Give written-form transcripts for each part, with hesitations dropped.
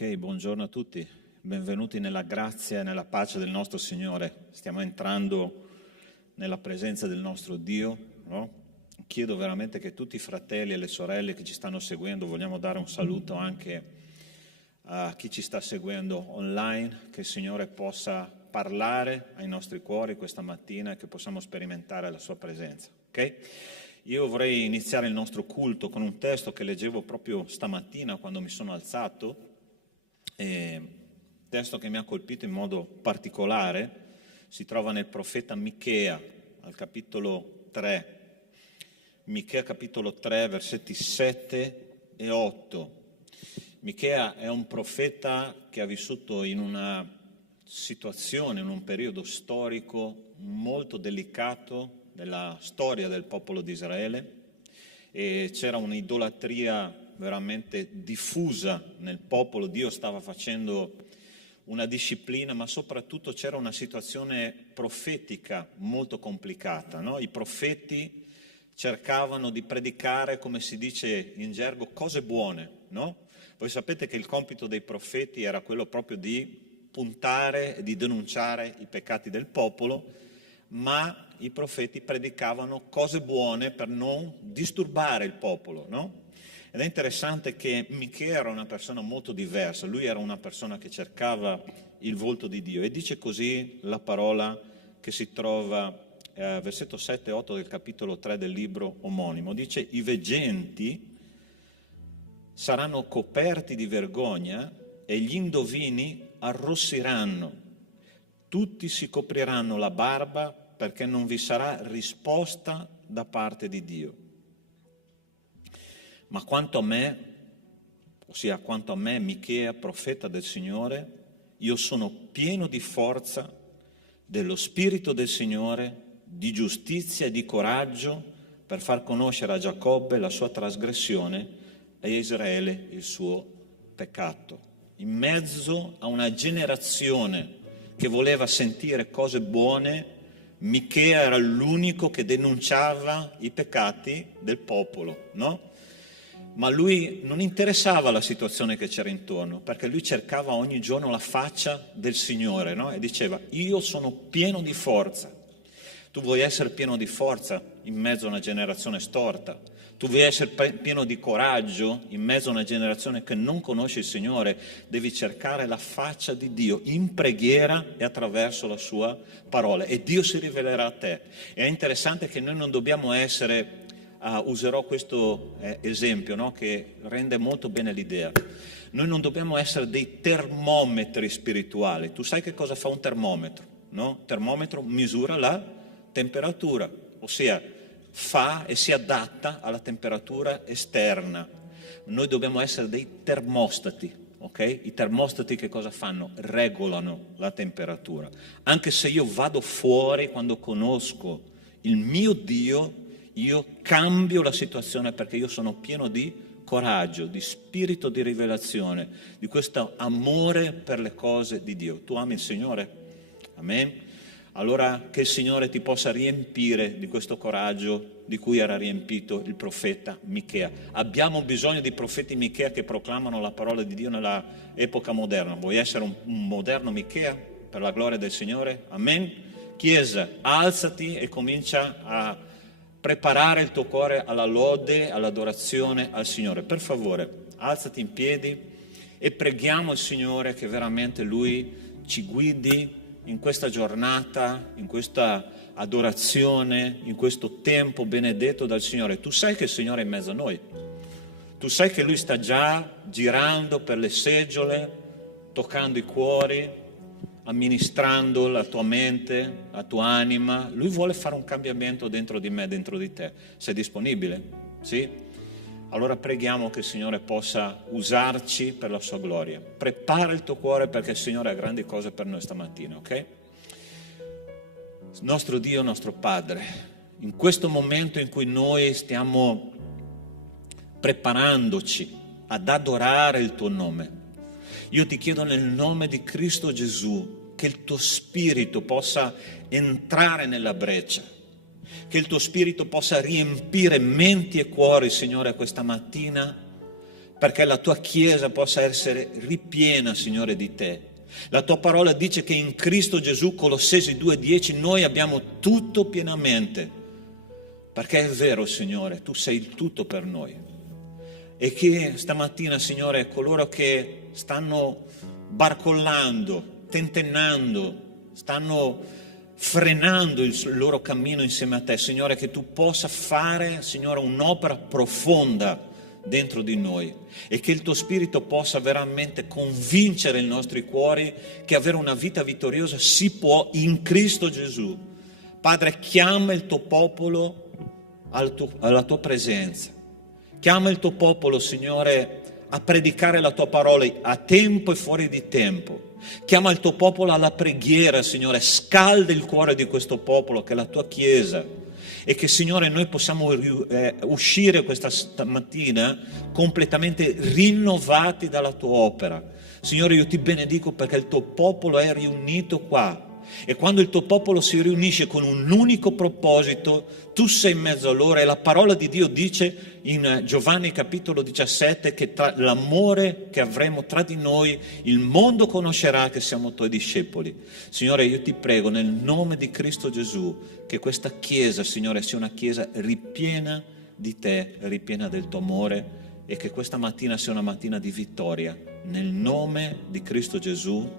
Ok, buongiorno a tutti, benvenuti nella grazia e nella pace del nostro Signore. Stiamo entrando nella presenza del nostro Dio, no? Chiedo veramente che tutti i fratelli e le sorelle che ci stanno seguendo, vogliamo dare un saluto anche a chi ci sta seguendo online, che il Signore possa parlare ai nostri cuori questa mattina e che possiamo sperimentare la sua presenza, ok? Io vorrei iniziare il nostro culto con un testo che leggevo proprio stamattina quando mi sono alzato. Testo che mi ha colpito in modo particolare, si trova nel profeta Michea, al capitolo 3, Michea capitolo 3, versetti 7 e 8. Michea è un profeta che ha vissuto in una situazione, in un periodo storico molto delicato della storia del popolo di Israele, e c'era un'idolatria veramente diffusa nel popolo. Dio stava facendo una disciplina, ma soprattutto c'era una situazione profetica molto complicata, no? I profeti cercavano di predicare, come si dice in gergo, cose buone, no? Voi sapete che il compito dei profeti era quello proprio di puntare e di denunciare i peccati del popolo, ma i profeti predicavano cose buone per non disturbare il popolo, no? Ed è interessante che Michea era una persona molto diversa, lui era una persona che cercava il volto di Dio, e dice così la parola che si trova versetto 7 e 8 del capitolo 3 del libro omonimo. Dice: i veggenti saranno coperti di vergogna e gli indovini arrossiranno, tutti si copriranno la barba perché non vi sarà risposta da parte di Dio. Ma quanto a me, ossia quanto a me, Michea, profeta del Signore, io sono pieno di forza dello Spirito del Signore, di giustizia e di coraggio, per far conoscere a Giacobbe la sua trasgressione e a Israele il suo peccato. In mezzo a una generazione che voleva sentire cose buone, Michea era l'unico che denunciava i peccati del popolo, no? Ma lui non interessava la situazione che c'era intorno, perché lui cercava ogni giorno la faccia del Signore, no? E diceva: io sono pieno di forza. Tu vuoi essere pieno di forza in mezzo a una generazione storta? Tu vuoi essere pieno di coraggio in mezzo a una generazione che non conosce il Signore? Devi cercare la faccia di Dio in preghiera e attraverso la sua parola, e Dio si rivelerà a te. È interessante che noi non dobbiamo essere... userò questo esempio, no? Che rende molto bene l'idea. Noi non dobbiamo essere dei termometri spirituali. Tu sai che cosa fa un termometro, no? Il termometro misura la temperatura, ossia fa e si adatta alla temperatura esterna. Noi dobbiamo essere dei termostati, ok? I termostati che cosa fanno? Regolano la temperatura. Anche se io vado fuori, quando conosco il mio Dio, io cambio la situazione, perché io sono pieno di coraggio, di spirito di rivelazione, di questo amore per le cose di Dio. Tu ami il Signore? Amen? Allora che il Signore ti possa riempire di questo coraggio di cui era riempito il profeta Michea. Abbiamo bisogno di profeti Michea che proclamano la parola di Dio nella epoca moderna. Vuoi essere un moderno Michea per la gloria del Signore? Amen? Chiesa, alzati e comincia a preparare il tuo cuore alla lode, all'adorazione al Signore. Per favore, alzati in piedi e preghiamo il Signore che veramente Lui ci guidi in questa giornata, in questa adorazione, in questo tempo benedetto dal Signore. Tu sai che il Signore è in mezzo a noi. Tu sai che Lui sta già girando per le seggiole, toccando i cuori, amministrando la tua mente, la tua anima. Lui vuole fare un cambiamento dentro di me, dentro di te. Sei disponibile? Sì? Allora preghiamo che il Signore possa usarci per la sua gloria. Prepara il tuo cuore, perché il Signore ha grandi cose per noi stamattina, ok? Nostro Dio, nostro Padre, in questo momento in cui noi stiamo preparandoci ad adorare il tuo nome, io ti chiedo nel nome di Cristo Gesù che il tuo Spirito possa entrare nella breccia, che il tuo Spirito possa riempire menti e cuori, Signore, questa mattina, perché la tua Chiesa possa essere ripiena, Signore, di te. La tua parola dice che in Cristo Gesù, Colossesi 2,10, noi abbiamo tutto pienamente, perché è vero, Signore, tu sei il tutto per noi. E che stamattina, Signore, coloro che stanno barcollando, tentennando, stanno frenando il loro cammino insieme a te, Signore, che tu possa fare, Signore, un'opera profonda dentro di noi e che il tuo Spirito possa veramente convincere i nostri cuori che avere una vita vittoriosa si può in Cristo Gesù. Padre, chiama il tuo popolo alla tua presenza. Chiama il tuo popolo, Signore, a predicare la tua parola a tempo e fuori di tempo. Chiama il tuo popolo alla preghiera, Signore, scalda il cuore di questo popolo che è la tua Chiesa e che, Signore, noi possiamo uscire questa mattina completamente rinnovati dalla tua opera. Signore, io ti benedico perché il tuo popolo è riunito qua. E quando il tuo popolo si riunisce con un unico proposito, tu sei in mezzo a loro, e la parola di Dio dice in Giovanni capitolo 17 che tra l'amore che avremo tra di noi il mondo conoscerà che siamo tuoi discepoli. Signore, io ti prego nel nome di Cristo Gesù che questa Chiesa, Signore, sia una Chiesa ripiena di te, ripiena del tuo amore, e che questa mattina sia una mattina di vittoria nel nome di Cristo Gesù.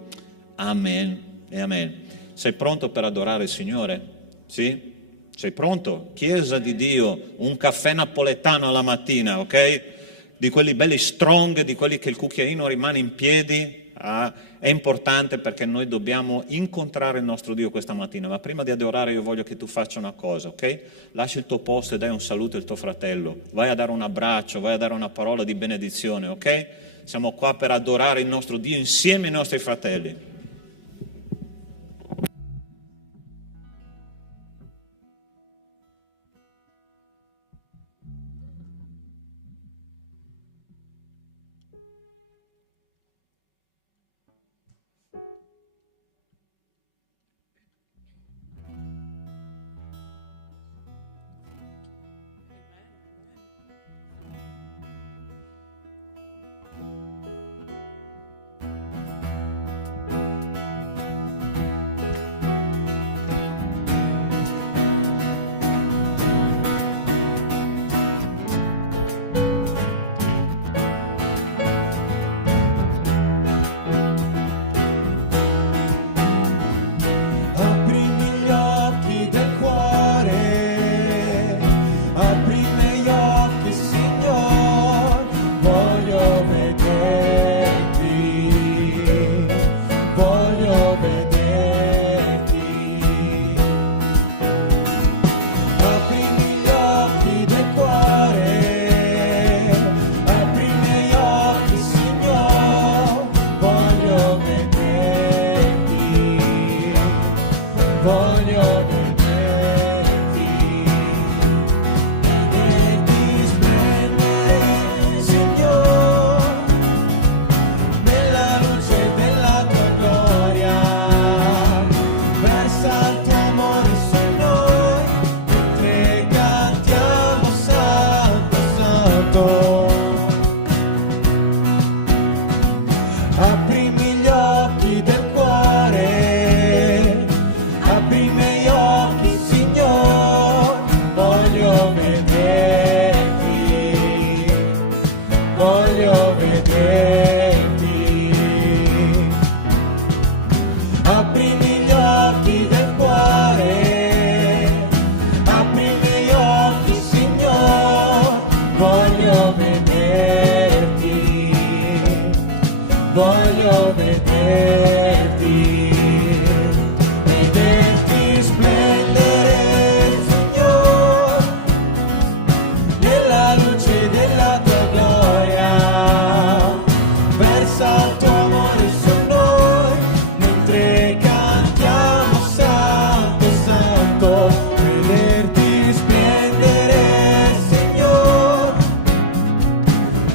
Amen e amen. Sei pronto per adorare il Signore? Sì? Sei pronto? Chiesa di Dio, un caffè napoletano alla mattina, ok? Di quelli belli strong, di quelli che il cucchiaino rimane in piedi. È importante perché noi dobbiamo incontrare il nostro Dio questa mattina. Ma prima di adorare io voglio che tu faccia una cosa, ok? Lascia il tuo posto e dai un saluto al tuo fratello. Vai a dare un abbraccio, vai a dare una parola di benedizione, ok? Siamo qua per adorare il nostro Dio insieme ai nostri fratelli.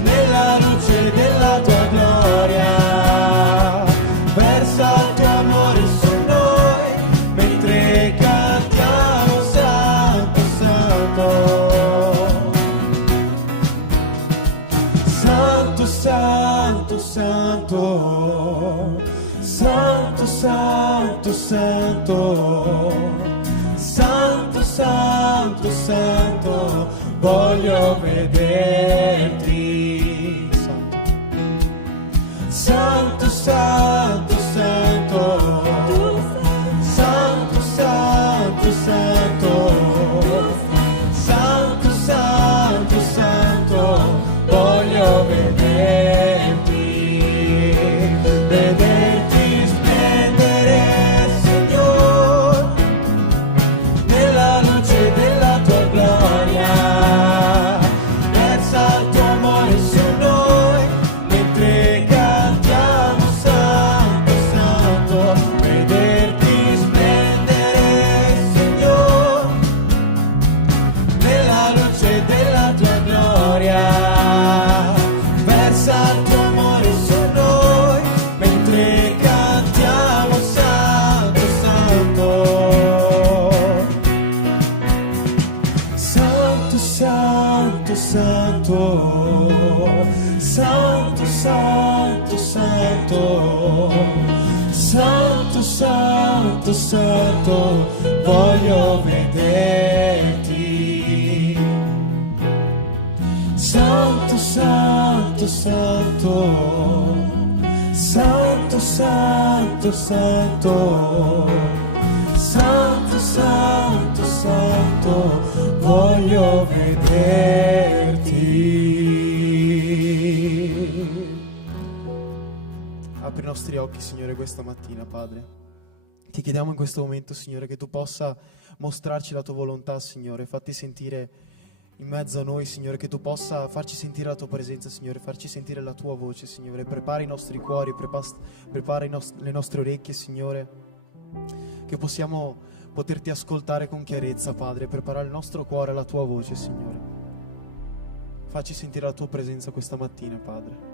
Nella luce della tua gloria, Santo, Santo, Santo, Santo, Santo, Santo, Santo, Santo, Santo, voglio vederti. Santo, Santo, Santo, Santo, Santo, Santo, Santo, Santo, Santo, voglio vederti, vederti splendere, Signore, nella luce della tua gloria, versa il tuo amore su noi, mentre cantiamo Santo, Santo, vederti splendere, Signore, nella luce della tua gloria. Versa il tuo amore su noi, mentre cantiamo Santo, Santo. Santo, Santo, Santo, Santo, Santo, Santo, Santo, Santo, Santo, voglio vederti. Santo, Santo, Santo, Santo, Santo, Santo, Santo, Santo, Santo, voglio vederti. Apri i nostri occhi, Signore, questa mattina, Padre. Ti chiediamo in questo momento, Signore, che Tu possa mostrarci la Tua volontà, Signore, fatti sentire in mezzo a noi, Signore, che Tu possa farci sentire la Tua presenza, Signore, farci sentire la Tua voce, Signore. Prepara i nostri cuori, prepara le nostre orecchie, Signore, che possiamo poterti ascoltare con chiarezza, Padre. Prepara il nostro cuore alla Tua voce, Signore. Facci sentire la Tua presenza questa mattina, Padre.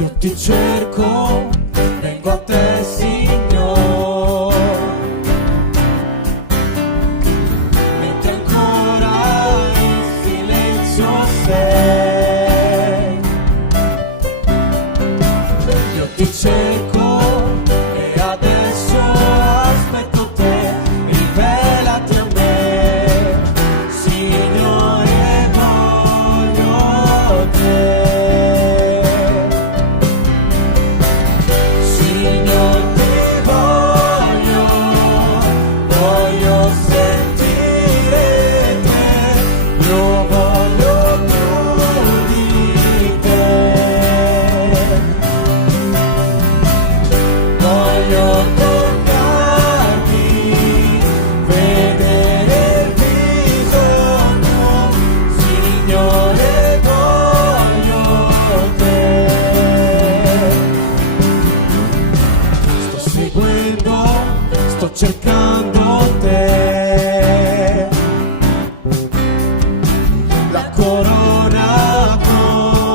Io ti cerco, vengo a te, Signore, mentre ancora in silenzio sei. Io ti cerco e adesso aspetto te, rivelati a me, Signore, voglio te. Cercando te, la corona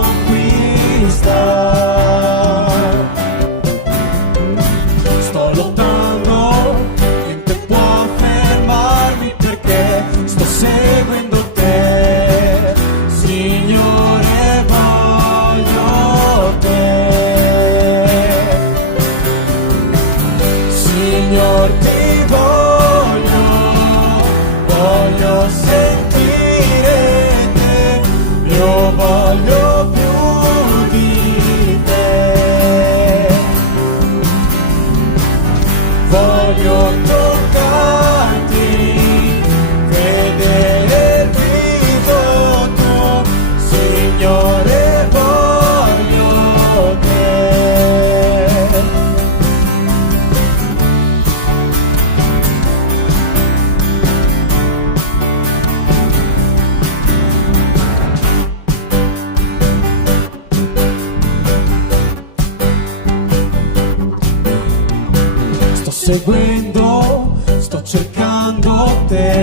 conquista. Sto lottando, niente può fermarmi perché sto seguendo te, Signore, voglio te, Signor, ti voglio sentire te, io voglio più di te, voglio toccarti, vedere il viso tuo, Signore, voglio te. Seguendo, sto cercando te,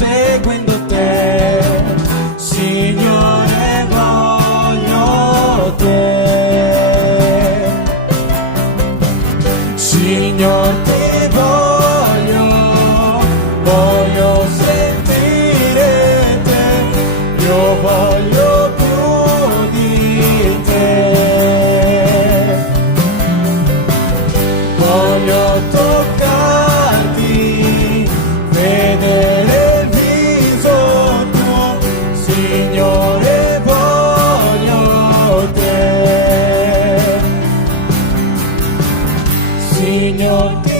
seguendo te, Signore, voglio te. Signor, ti voglio sentire te, io voglio più di te. Voglio toccarti, vedere il viso tuo, Signore, voglio te. Signor, ti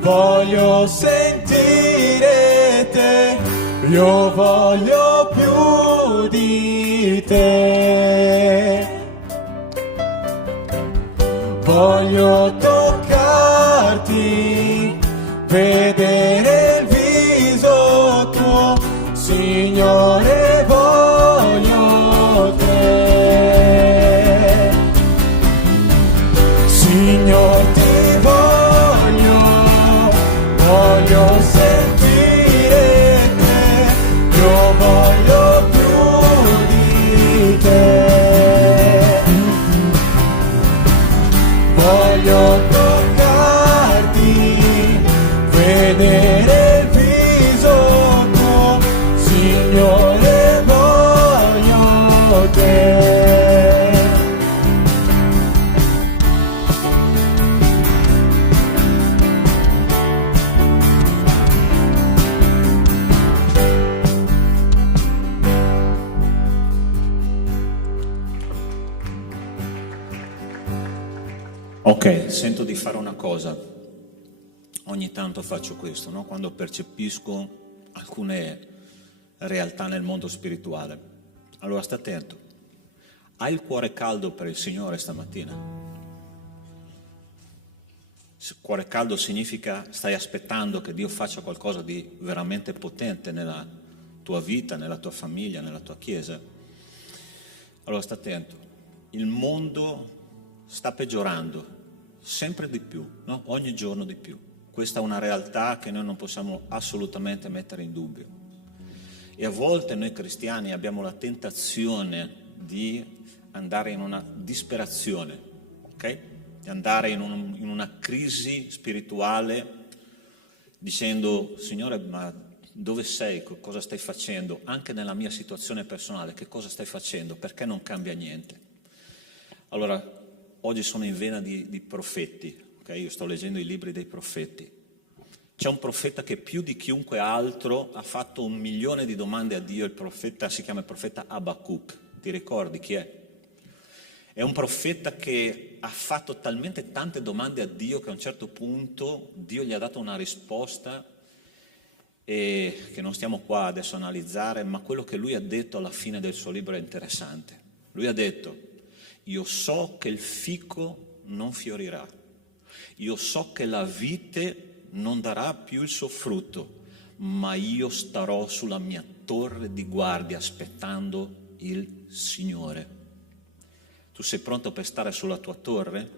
voglio sentire te, io voglio più di te. Voglio toccarti, vedere il viso tuo, Signore, voglio te. Signor, ti voglio sentire te, io voglio più di te. Voglio toccarti, vedere il viso tuo, Signore, voglio te. Ok, sento di fare una cosa, ogni tanto faccio questo, no? Quando percepisco alcune realtà nel mondo spirituale. Allora sta attento, hai il cuore caldo per il Signore stamattina? Cuore caldo significa stai aspettando che Dio faccia qualcosa di veramente potente nella tua vita, nella tua famiglia, nella tua chiesa. Allora sta attento, il mondo sta peggiorando sempre di più, no? Ogni giorno di più. Questa è una realtà che noi non possiamo assolutamente mettere in dubbio. E a volte noi cristiani abbiamo la tentazione di andare in una disperazione, ok? Di andare in una crisi spirituale dicendo: Signore, ma dove sei? Cosa stai facendo? Anche nella mia situazione personale, che cosa stai facendo? Perché non cambia niente? Allora, oggi sono in vena di profeti, okay? Io sto leggendo i libri dei profeti. C'è un profeta che più di chiunque altro ha fatto 1 milione di domande a Dio. Il profeta si chiama il profeta Abacuc. Ti ricordi chi è? È un profeta che ha fatto talmente tante domande a Dio che a un certo punto Dio gli ha dato una risposta, e che non stiamo qua adesso a analizzare, ma quello che lui ha detto alla fine del suo libro è interessante. Lui ha detto: io so che il fico non fiorirà, io so che la vite non darà più il suo frutto, ma io starò sulla mia torre di guardia aspettando il Signore. Tu sei pronto per stare sulla tua torre?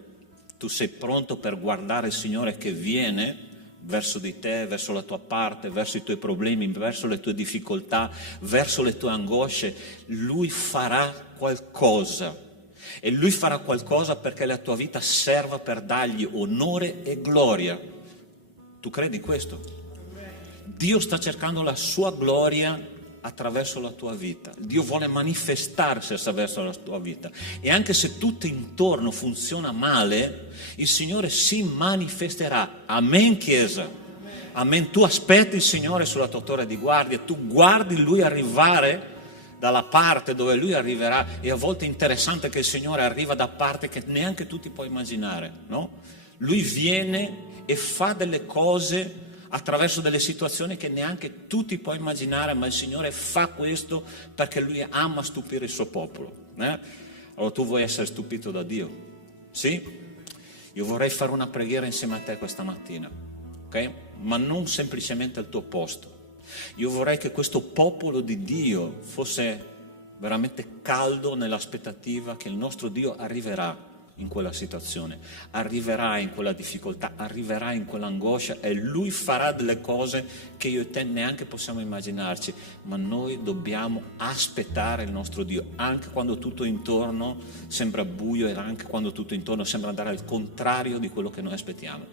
Tu sei pronto per guardare il Signore che viene verso di te, verso la tua parte, verso i tuoi problemi, verso le tue difficoltà, verso le tue angosce? Lui farà qualcosa. E Lui farà qualcosa perché la tua vita serva per dargli onore e gloria. Tu credi questo? Dio sta cercando la sua gloria attraverso la tua vita. Dio vuole manifestarsi attraverso la tua vita. E anche se tutto intorno funziona male, il Signore si manifesterà. Amen, Chiesa. Amen. Tu aspetti il Signore sulla tua torre di guardia, tu guardi Lui arrivare dalla parte dove Lui arriverà, e a volte è interessante che il Signore arriva da parte che neanche tu ti puoi immaginare, no? Lui viene e fa delle cose attraverso delle situazioni che neanche tu ti puoi immaginare, ma il Signore fa questo perché Lui ama stupire il suo popolo. Allora tu vuoi essere stupito da Dio? Sì? Io vorrei fare una preghiera insieme a te questa mattina, ok? Ma non semplicemente al tuo posto. Io vorrei che questo popolo di Dio fosse veramente caldo nell'aspettativa che il nostro Dio arriverà in quella situazione, arriverai in quella difficoltà, arriverai in quell'angoscia e Lui farà delle cose che io e te neanche possiamo immaginarci, ma noi dobbiamo aspettare il nostro Dio, anche quando tutto intorno sembra buio e anche quando tutto intorno sembra andare al contrario di quello che noi aspettiamo.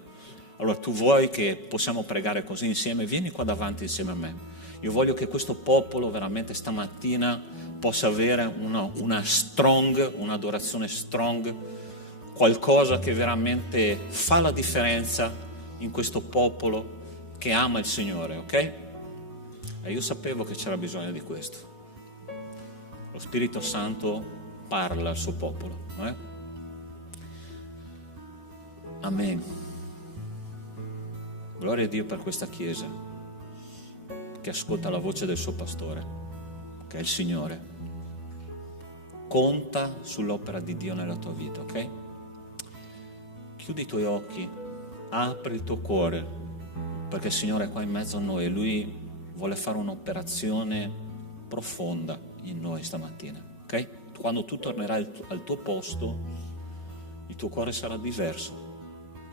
Allora tu vuoi che possiamo pregare così insieme? Vieni qua davanti insieme a me. Io voglio che questo popolo veramente stamattina possa avere un'adorazione strong, qualcosa che veramente fa la differenza in questo popolo che ama il Signore, ok? E io sapevo che c'era bisogno di questo. Lo Spirito Santo parla al suo popolo, Amen. Gloria a Dio per questa Chiesa che ascolta la voce del suo pastore, che è il Signore. Conta sull'opera di Dio nella tua vita, ok? Chiudi i tuoi occhi, apri il tuo cuore, perché il Signore è qua in mezzo a noi e Lui vuole fare un'operazione profonda in noi stamattina, ok? Quando tu tornerai al tuo posto, il tuo cuore sarà diverso,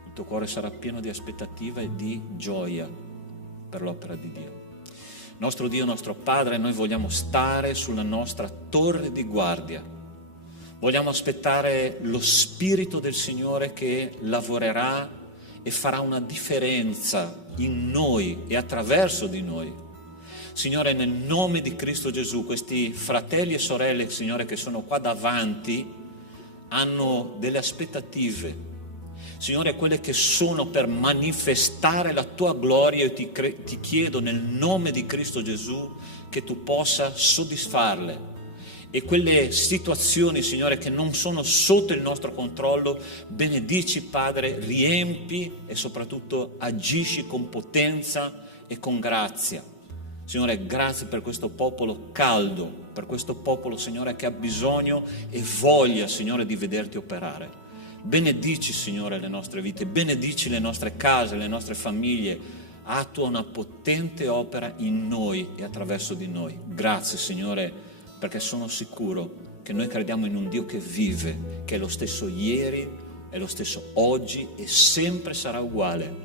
il tuo cuore sarà pieno di aspettativa e di gioia per l'opera di Dio. Nostro Dio, nostro Padre, noi vogliamo stare sulla nostra torre di guardia. Vogliamo aspettare lo Spirito del Signore che lavorerà e farà una differenza in noi e attraverso di noi. Signore, nel nome di Cristo Gesù, questi fratelli e sorelle, Signore, che sono qua davanti, hanno delle aspettative. Signore, quelle che sono per manifestare la Tua gloria, io ti chiedo nel nome di Cristo Gesù che Tu possa soddisfarle. E quelle situazioni, Signore, che non sono sotto il nostro controllo, benedici, Padre, riempi e soprattutto agisci con potenza e con grazia. Signore, grazie per questo popolo caldo, per questo popolo, Signore, che ha bisogno e voglia, Signore, di vederti operare. Benedici, Signore, le nostre vite, benedici le nostre case, le nostre famiglie. Attua una potente opera in noi e attraverso di noi. Grazie, Signore, perché sono sicuro che noi crediamo in un Dio che vive, che è lo stesso ieri, è lo stesso oggi e sempre sarà uguale.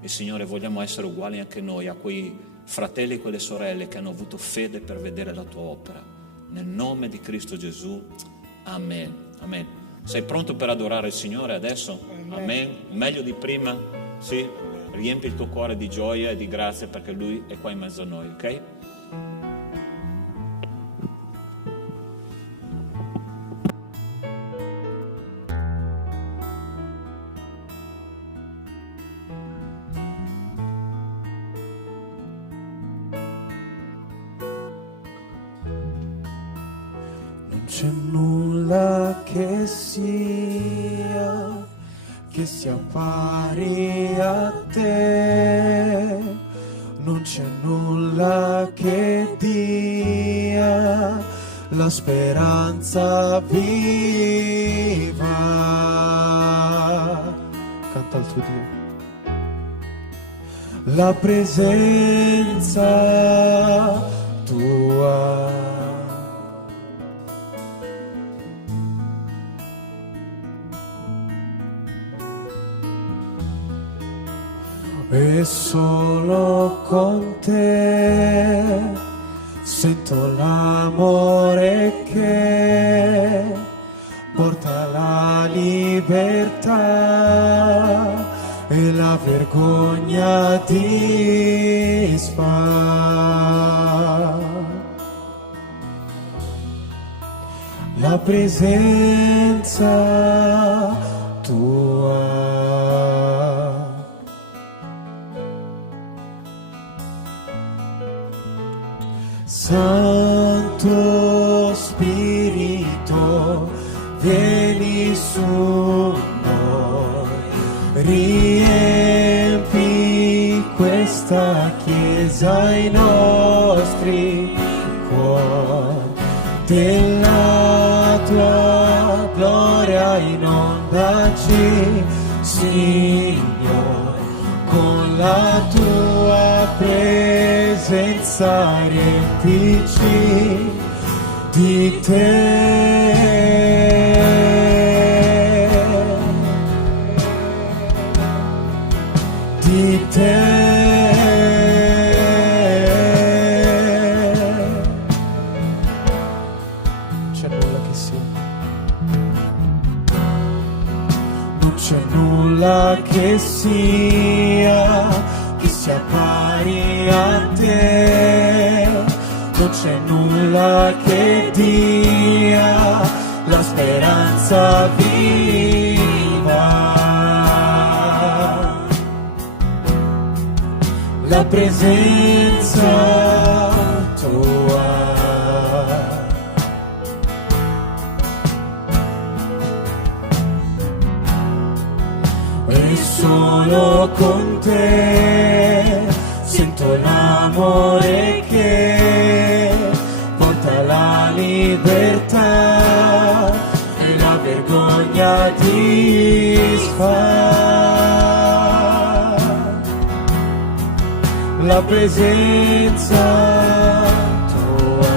E Signore, vogliamo essere uguali anche noi a quei fratelli e quelle sorelle che hanno avuto fede per vedere la Tua opera. Nel nome di Cristo Gesù, amen. Amen. Sei pronto per adorare il Signore adesso? Amen. Meglio di prima? Sì? Riempi il tuo cuore di gioia e di grazia perché Lui è qua in mezzo a noi, ok? C'è nulla che sia pari a te, non c'è nulla che dia la speranza viva. Canta al tuo Dio. La presenza tua. E solo con te sento l'amore che porta la libertà e la vergogna disfa. La presenza tua. Santo Spirito, vieni su noi, riempi questa chiesa, i nostri cuori, della tua gloria inondaci, Signore, con la tua presenza riempici di te. pari a te, non c'è nulla che dia la speranza viva. La presenza tua e solo con te sento l'amore che porta la libertà e la vergogna disfa. La presenza tua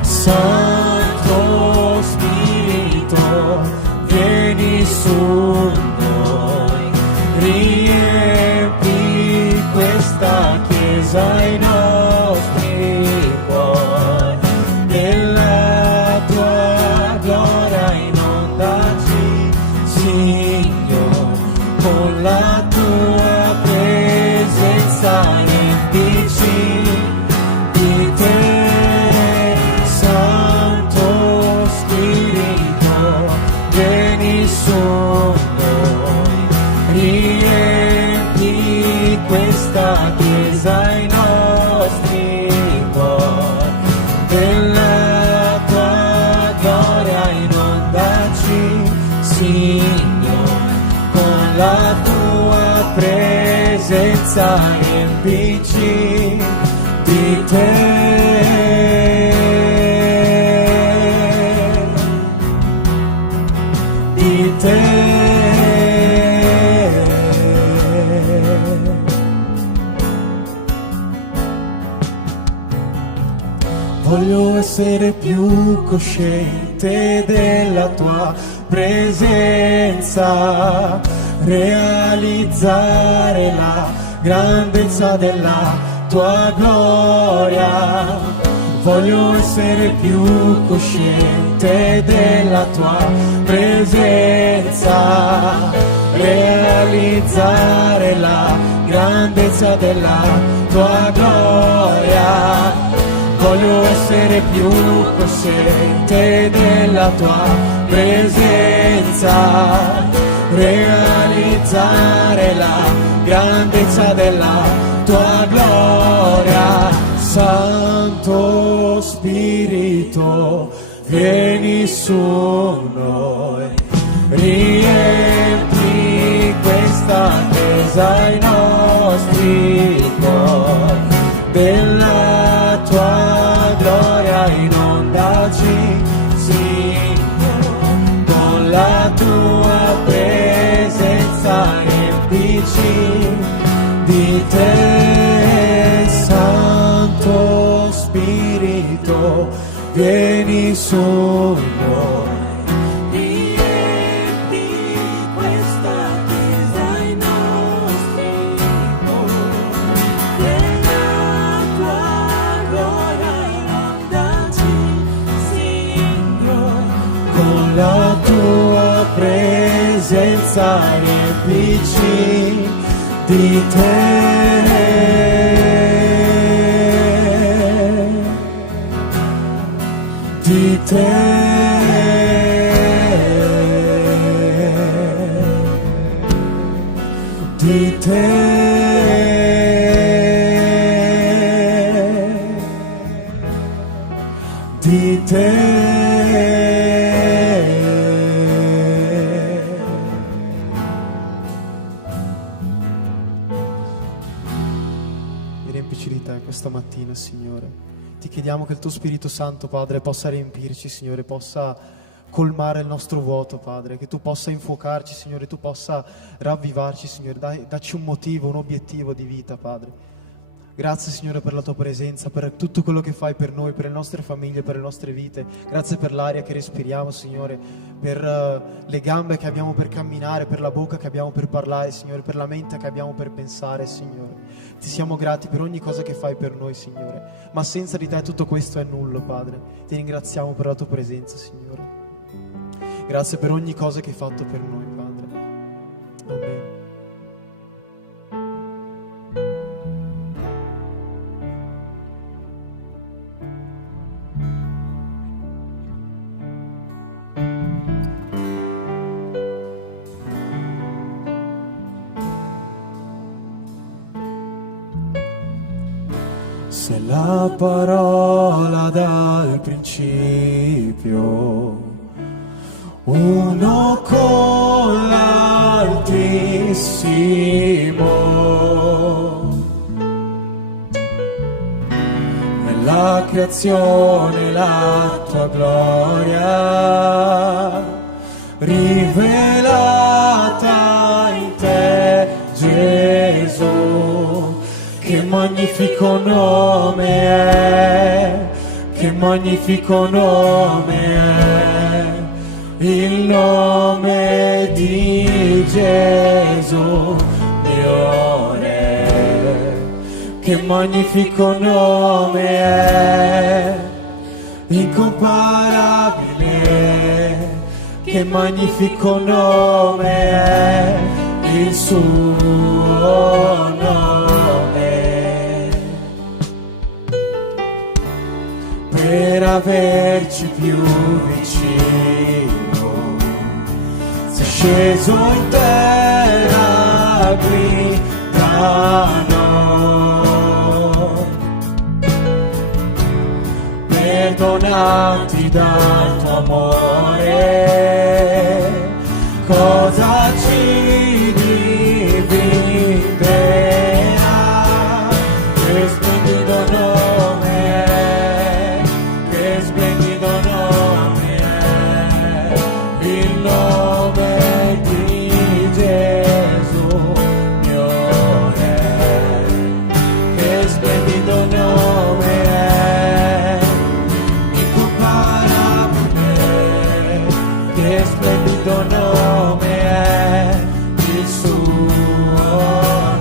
Santo Spirito, vieni su noi, riempi questa chiesa, i nostri cuori, della tua gloria inondaci, Signore, con la tua presenza riempici di te. Vieni su noi, riempi questa chiesa, i nostri cuori, della tua gloria inondaci, Signore, con la tua presenza riempici di te. Voglio essere più cosciente della tua presenza, realizzare la grandezza della tua gloria. Voglio essere più cosciente della tua presenza, realizzare la grandezza della tua gloria. Voglio essere più cosciente della tua presenza, realizzare la grandezza della tua gloria. Santo Spirito, vieni su noi, riempi questa chiesa, i nostri cuori, della tua gloria inondaci, Signore, con la tua presenza riempici di te. Santo Spirito, vieni su noi. La tua presenza riempici di te, di te, di te, di te. Questa mattina, Signore, ti chiediamo che il tuo Spirito Santo, Padre, possa riempirci, Signore, possa colmare il nostro vuoto, Padre, che tu possa infuocarci, Signore, tu possa ravvivarci, Signore, dacci un motivo, un obiettivo di vita, Padre. Grazie, Signore, per la tua presenza, per tutto quello che fai per noi, per le nostre famiglie, per le nostre vite. Grazie per l'aria che respiriamo, Signore, per le gambe che abbiamo per camminare, per la bocca che abbiamo per parlare, Signore, per la mente che abbiamo per pensare, Signore. Ti siamo grati per ogni cosa che fai per noi, Signore, ma senza di te tutto questo è nullo, Padre. Ti ringraziamo per la tua presenza, Signore. Grazie per ogni cosa che hai fatto per noi, Padre. Se la parola dal principio, uno con l'Altissimo, nella creazione la tua gloria rivelata in te, Gesù. Che magnifico nome è, che magnifico nome è, il nome di Gesù mio Re. Che magnifico nome è, incomparabile, che magnifico nome è, il suo nome. Per averci più vicino, sei sceso in terra qui da noi, perdonati dal tuo amore, cosa ci dividerà? Che splendido nome è, che splendido nome è, il nome di Gesù mio Re. Che splendido nome è, incomparabile, che splendido nome è, il suo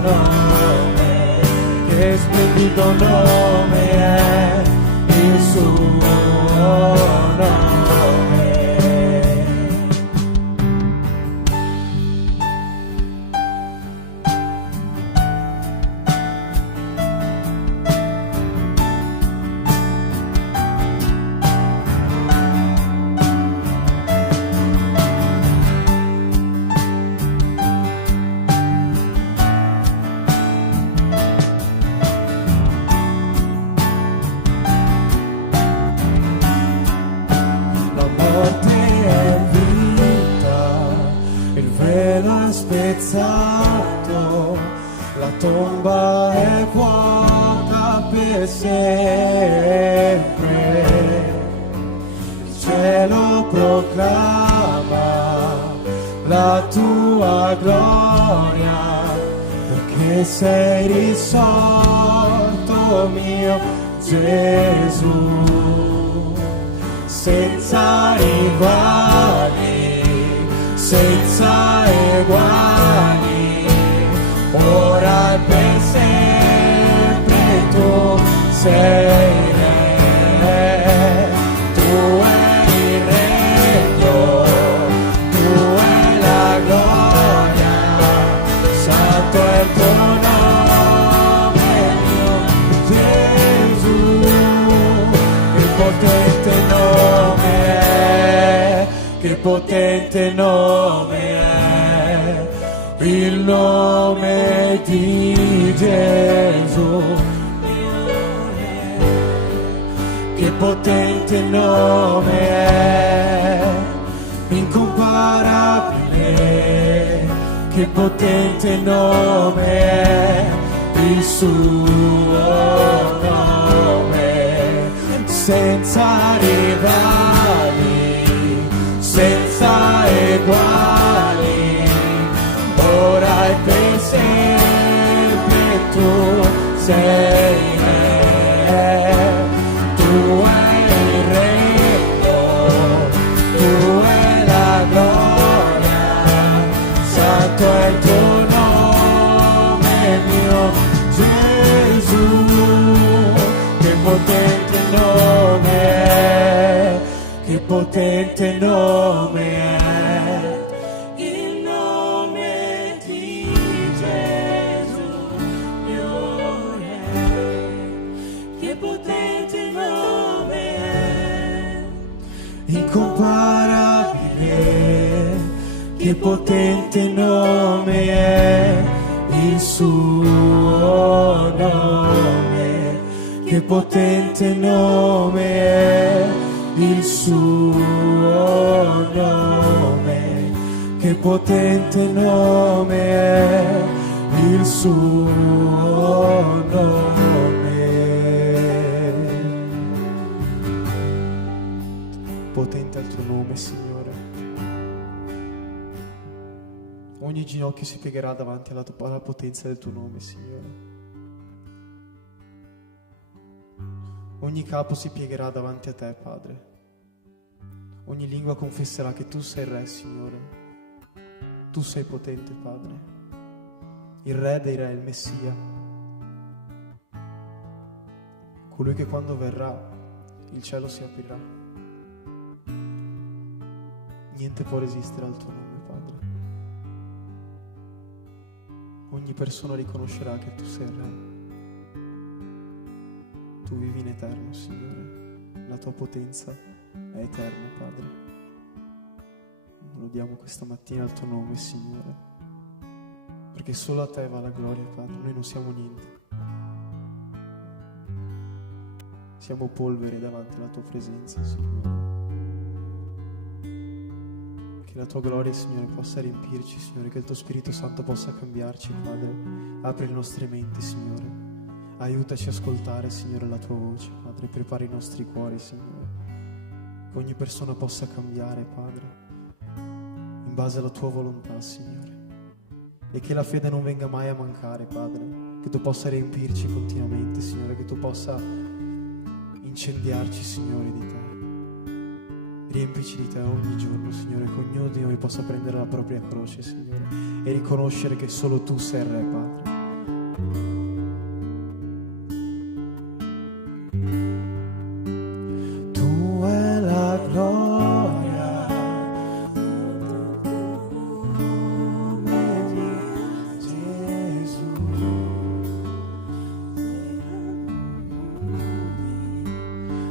nome. Che splendido nome è, il suo nome. La morte è vita, il velo è spezzato, la tomba è vuota per sempre. Il cielo proclama la tua gloria, perché sei risorto mio Gesù. Senza rivali, senza eguali, ora e per sempre tu sei Re. Tu hai il regno, tu hai la gloria, santo è il tuo nome mio Gesù. Che potente nome è, che potente nome è, il nome di Gesù. Che potente nome è, incomparabile, che potente nome è, il suo nome. Senza rivali, senza eguali, ora e per sempre tu sei Re. Tu hai il regno, tu hai la gloria, santo è il tuo nome mio Gesù. Che potente nome è, che potente nome è, il nome di Gesù mio Re. Che potente nome è, incomparabile, che potente nome è, il suo nome. che potente nome è il suo nome, che potente nome è il suo nome. Potente è il tuo nome, Signore. Ogni ginocchio si piegherà davanti alla potenza del tuo nome, Signore. Ogni capo si piegherà davanti a te, Padre. Ogni lingua confesserà che tu sei il Re, Signore. Tu sei potente, Padre. Il Re dei Re, il Messia. Colui che quando verrà il cielo si aprirà. Niente può resistere al tuo nome, Padre. Ogni persona riconoscerà che tu sei il Re. Tu vivi in eterno, Signore. La tua potenza è eterna, Padre. Lodiamo questa mattina il tuo nome, Signore, perché solo a te va la gloria, Padre. Noi non siamo niente. Siamo polvere davanti alla tua presenza, Signore. Che la tua gloria, Signore, possa riempirci, Signore, che il tuo Spirito Santo possa cambiarci, Padre. Apri le nostre menti, Signore. Aiutaci a ascoltare, Signore, la tua voce, Padre. Prepara i nostri cuori, Signore. Che ogni persona possa cambiare, Padre, in base alla tua volontà, Signore. E che la fede non venga mai a mancare, Padre. Che tu possa riempirci continuamente, Signore. Che tu possa incendiarci, Signore, di te. Riempici di te ogni giorno, Signore. Che ognuno di noi possa prendere la propria croce, Signore, e riconoscere che solo tu sei il Re, Padre.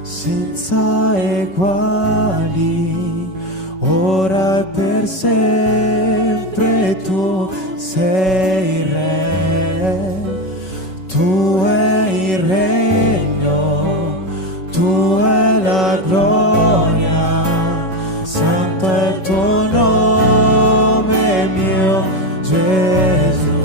Senza eguali, ora e per sempre tu sei il Re, tu hai il regno, tu hai la gloria, santo è il tuo nome, mio Gesù,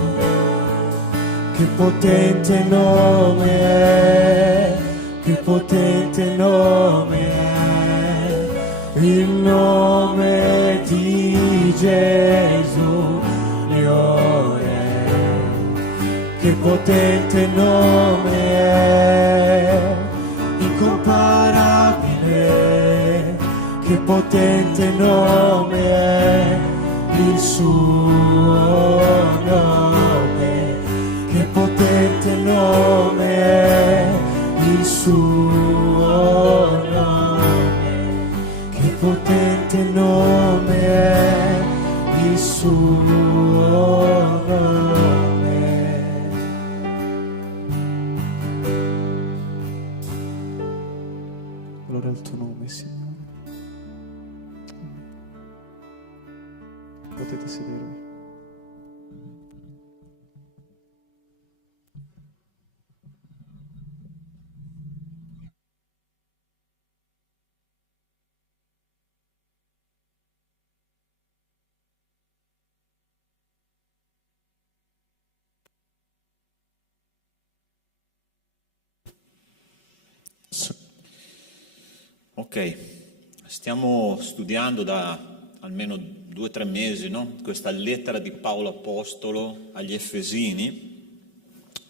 che potente nome è. Che potente nome è il nome di Gesù, mio Re. Che potente nome è, incomparabile. Che potente nome è il suo nome. Che potente nome è il suo nome, che potente nome è il suo nome. Gloria al tuo nome, Signore. Potete sedervi. Ok, stiamo studiando da almeno 2 o 3 mesi, no? Questa lettera di Paolo Apostolo agli Efesini,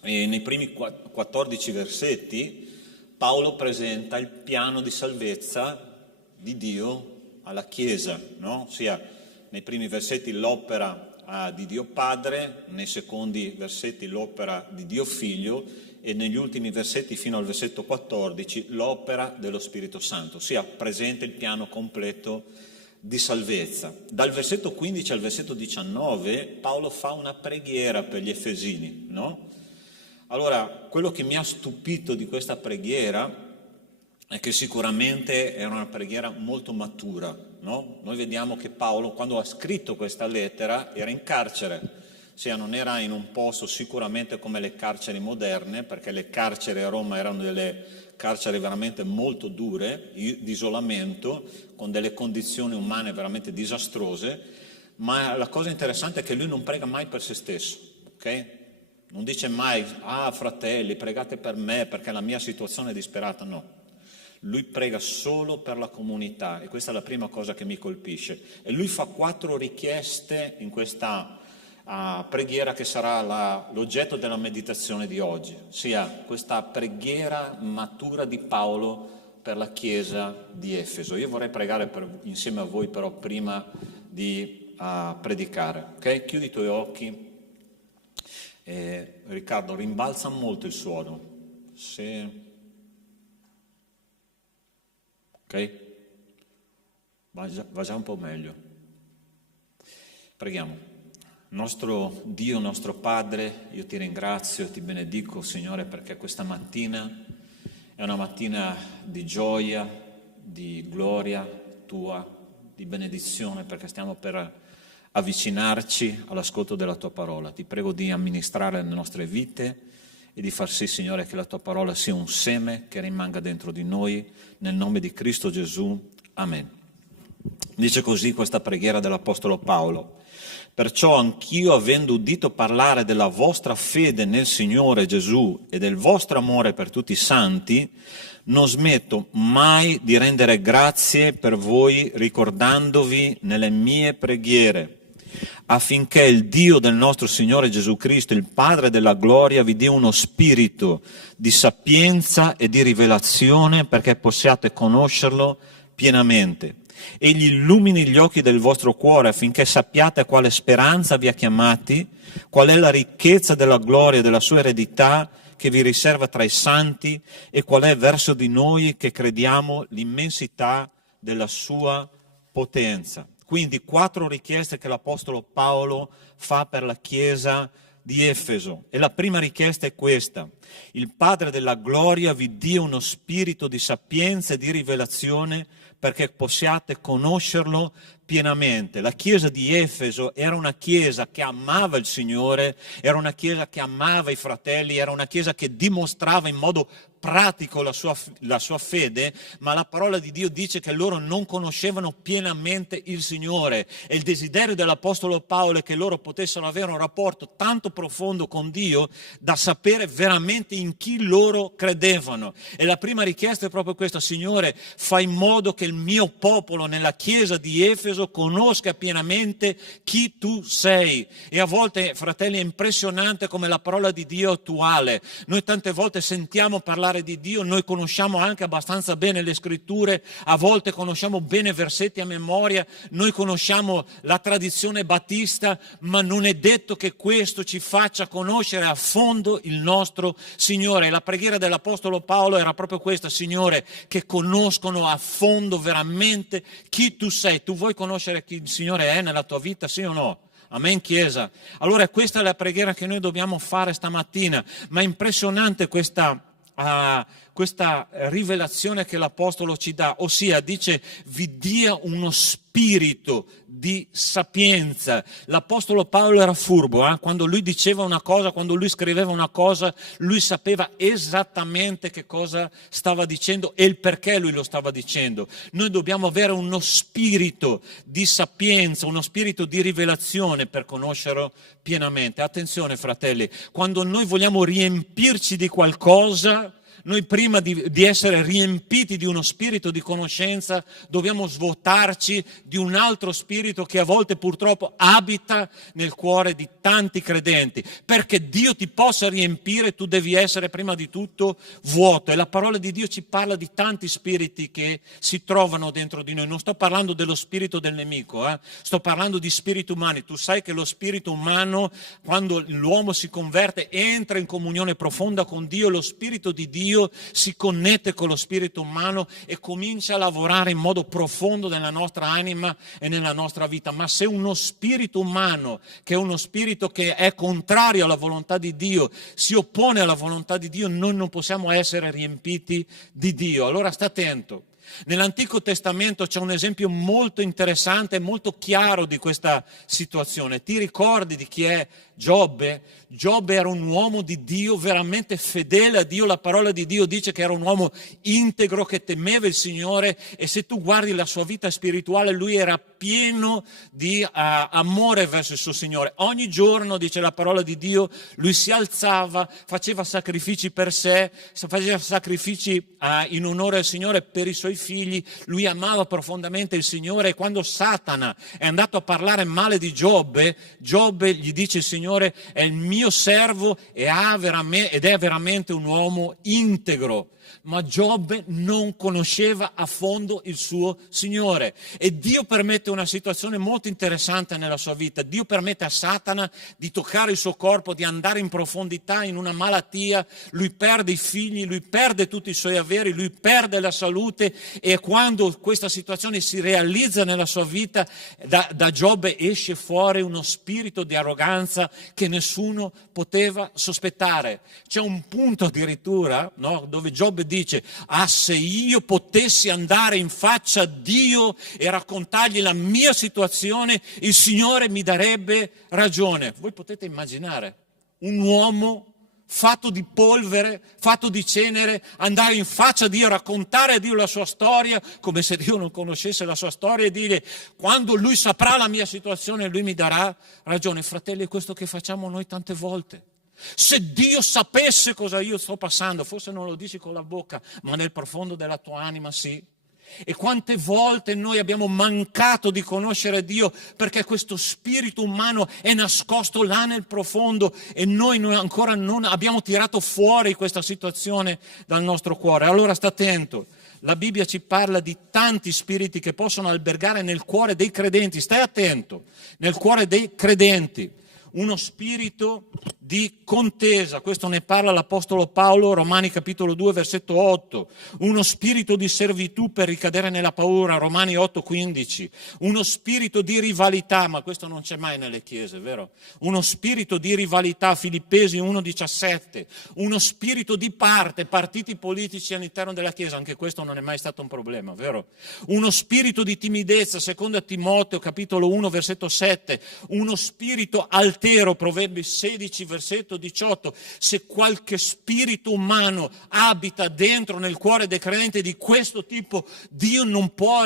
e nei primi 14 versetti Paolo presenta il piano di salvezza di Dio alla Chiesa, no? Ossia, nei primi versetti l'opera di Dio Padre, nei secondi versetti l'opera di Dio Figlio, e negli ultimi versetti fino al versetto 14 l'opera dello Spirito Santo, ossia presenta il piano completo di salvezza. Dal versetto 15 al versetto 19 Paolo fa una preghiera per gli Efesini, no? Allora, quello che mi ha stupito di questa preghiera è che sicuramente era una preghiera molto matura, no? Noi vediamo che Paolo, quando ha scritto questa lettera, era in carcere, non era in un posto sicuramente come le carceri moderne, perché le carceri a Roma erano delle carceri veramente molto dure, di isolamento, con delle condizioni umane veramente disastrose, ma la cosa interessante è che lui non prega mai per se stesso, ok? Non dice mai, fratelli, pregate per me perché la mia situazione è disperata, no. Lui prega solo per la comunità, e questa è la prima cosa che mi colpisce. E lui fa 4 richieste in questa preghiera che sarà l'oggetto della meditazione di oggi, ossia questa preghiera matura di Paolo per la chiesa di Efeso. Io vorrei pregare insieme a voi però prima di predicare, ok? Chiudi i tuoi occhi. Riccardo, rimbalza molto il suono. Ok? Va già un po' meglio. Preghiamo. Nostro Dio, nostro Padre, io ti ringrazio, ti benedico, Signore, perché questa mattina è una mattina di gioia, di gloria tua, di benedizione, perché stiamo per avvicinarci all'ascolto della tua parola. Ti prego di amministrare le nostre vite e di far sì, Signore, che la tua parola sia un seme che rimanga dentro di noi, nel nome di Cristo Gesù. Amen. Dice così questa preghiera dell'Apostolo Paolo: perciò anch'io, avendo udito parlare della vostra fede nel Signore Gesù e del vostro amore per tutti i santi, non smetto mai di rendere grazie per voi, ricordandovi nelle mie preghiere, affinché il Dio del nostro Signore Gesù Cristo, il Padre della gloria, vi dia uno spirito di sapienza e di rivelazione perché possiate conoscerlo pienamente. Egli illumini gli occhi del vostro cuore affinché sappiate a quale speranza vi ha chiamati, qual è la ricchezza della gloria della sua eredità che vi riserva tra i santi e qual è verso di noi che crediamo l'immensità della sua potenza. Quindi 4 richieste che l'Apostolo Paolo fa per la Chiesa di Efeso. E la prima richiesta è questa: il Padre della gloria vi dia uno spirito di sapienza e di rivelazione perché possiate conoscerlo pienamente. La chiesa di Efeso era una chiesa che amava il Signore, era una chiesa che amava i fratelli, era una chiesa che dimostrava in modo pratico la sua fede, ma la parola di Dio dice che loro non conoscevano pienamente il Signore, e il desiderio dell'Apostolo Paolo è che loro potessero avere un rapporto tanto profondo con Dio da sapere veramente in chi loro credevano. E la prima richiesta è proprio questa: Signore, fai in modo che il mio popolo nella chiesa di Efeso conosca pienamente chi tu sei. E a volte, fratelli, è impressionante come la parola di Dio è attuale. Noi tante volte sentiamo parlare di Dio, noi conosciamo anche abbastanza bene le scritture, a volte conosciamo bene versetti a memoria, noi conosciamo la tradizione battista, ma non è detto che questo ci faccia conoscere a fondo il nostro Signore. La preghiera dell'Apostolo Paolo era proprio questa: Signore, che conoscono a fondo veramente chi tu sei. Tu vuoi conoscere chi il Signore è nella tua vita, sì o no? Amen, Chiesa. Allora questa è la preghiera che noi dobbiamo fare stamattina, ma è impressionante questa rivelazione che l'Apostolo ci dà, ossia dice vi dia uno spirito di sapienza. L'Apostolo Paolo era furbo, quando lui diceva una cosa, quando lui scriveva una cosa, lui sapeva esattamente che cosa stava dicendo e il perché lui lo stava dicendo. Noi dobbiamo avere uno spirito di sapienza, uno spirito di rivelazione per conoscerlo pienamente. Attenzione, fratelli, quando noi vogliamo riempirci di qualcosa, noi prima di essere riempiti di uno spirito di conoscenza dobbiamo svuotarci di un altro spirito che a volte purtroppo abita nel cuore di tanti credenti. Perché Dio ti possa riempire tu devi essere prima di tutto vuoto, e la parola di Dio ci parla di tanti spiriti che si trovano dentro di noi. Non sto parlando dello spirito del nemico, sto parlando di spiriti umani. Tu sai che lo spirito umano, quando l'uomo si converte, entra in comunione profonda con Dio, lo spirito di Dio si connette con lo spirito umano e comincia a lavorare in modo profondo nella nostra anima e nella nostra vita. Ma se uno spirito umano, che è uno spirito che è contrario alla volontà di Dio, si oppone alla volontà di Dio, noi non possiamo essere riempiti di Dio. Allora sta attento. Nell'Antico Testamento c'è un esempio molto interessante e molto chiaro di questa situazione. Ti ricordi di chi è Giobbe? Giobbe era un uomo di Dio, veramente fedele a Dio. La parola di Dio dice che era un uomo integro, che temeva il Signore, e se tu guardi la sua vita spirituale, lui era pieno di amore verso il suo Signore. Ogni giorno, dice la parola di Dio, lui si alzava, faceva sacrifici per sé, faceva sacrifici in onore al Signore per i suoi figli. Lui amava profondamente il Signore, e quando Satana è andato a parlare male di Giobbe, Giobbe gli dice: il Signore è il mio servo ed è veramente un uomo integro. Ma Giobbe non conosceva a fondo il suo Signore, e Dio permette una situazione molto interessante nella sua vita. Dio permette a Satana di toccare il suo corpo, di andare in profondità in una malattia. Lui perde i figli, lui perde tutti i suoi averi, lui perde la salute, e quando questa situazione si realizza nella sua vita, da Giobbe esce fuori uno spirito di arroganza che nessuno poteva sospettare. C'è un punto addirittura, no, dove Giobbe dice: se io potessi andare in faccia a Dio e raccontargli la mia situazione, il Signore mi darebbe ragione. Voi potete immaginare un uomo fatto di polvere, fatto di cenere, andare in faccia a Dio, raccontare a Dio la sua storia, come se Dio non conoscesse la sua storia, e dire: quando Lui saprà la mia situazione, Lui mi darà ragione. Fratelli, è questo che facciamo noi tante volte. Se Dio sapesse cosa io sto passando, forse non lo dici con la bocca, ma nel profondo della tua anima sì. E quante volte noi abbiamo mancato di conoscere Dio perché questo spirito umano è nascosto là nel profondo, e noi ancora non abbiamo tirato fuori questa situazione dal nostro cuore. Allora sta attento. La Bibbia ci parla di tanti spiriti che possono albergare nel cuore dei credenti. Stai attento, nel cuore dei credenti. Uno spirito di contesa, questo ne parla l'Apostolo Paolo, Romani capitolo 2, versetto 8. Uno spirito di servitù per ricadere nella paura, Romani 8, 15. Uno spirito di rivalità, ma questo non c'è mai nelle chiese, vero? Uno spirito di rivalità, Filippesi 1, 17. Uno spirito di partiti politici all'interno della chiesa, anche questo non è mai stato un problema, vero? Uno spirito di timidezza, secondo Timoteo capitolo 1, versetto 7. Uno spirito altero, Proverbi 16, versetto 18. Se qualche spirito umano abita dentro nel cuore dei credenti di questo tipo, Dio non può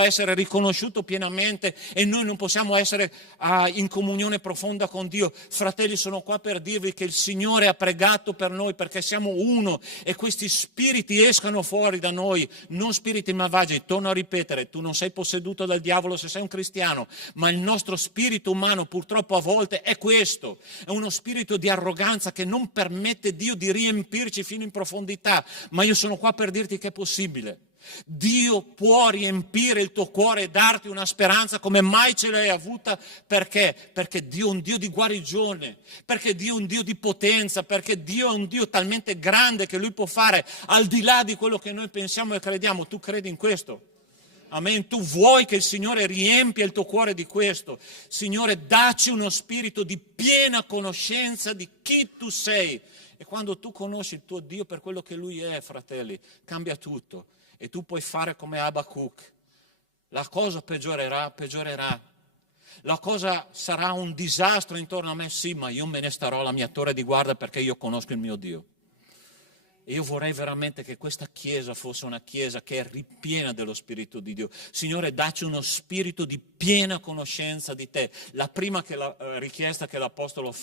essere riconosciuto pienamente, e noi non possiamo essere in comunione profonda con Dio. Fratelli, sono qua per dirvi che il Signore ha pregato per noi, perché siamo uno, e questi spiriti escano fuori da noi, non spiriti malvagi. Torno a ripetere, tu non sei posseduto dal diavolo se sei un cristiano, ma il nostro spirito umano purtroppo a volte è questo, è uno spirito di arroganza che non permette Dio di riempirci fino in profondità. Ma io sono qua per dirti che è possibile. Dio può riempire il tuo cuore e darti una speranza come mai ce l'hai avuta. Perché? Perché Dio è un Dio di guarigione, perché Dio è un Dio di potenza, perché Dio è un Dio talmente grande che Lui può fare al di là di quello che noi pensiamo e crediamo. Tu credi in questo? Amen. Tu vuoi che il Signore riempia il tuo cuore di questo. Signore, dacci uno spirito di piena conoscenza di chi tu sei. E quando tu conosci il tuo Dio per quello che Lui è, fratelli, cambia tutto. E tu puoi fare come Abacuc. La cosa peggiorerà. La cosa sarà un disastro intorno a me, sì, ma io me ne starò alla mia torre di guardia perché io conosco il mio Dio. E io vorrei veramente che questa Chiesa fosse una Chiesa che è ripiena dello Spirito di Dio. Signore, dacci uno spirito di piena conoscenza di Te. La prima richiesta che l'Apostolo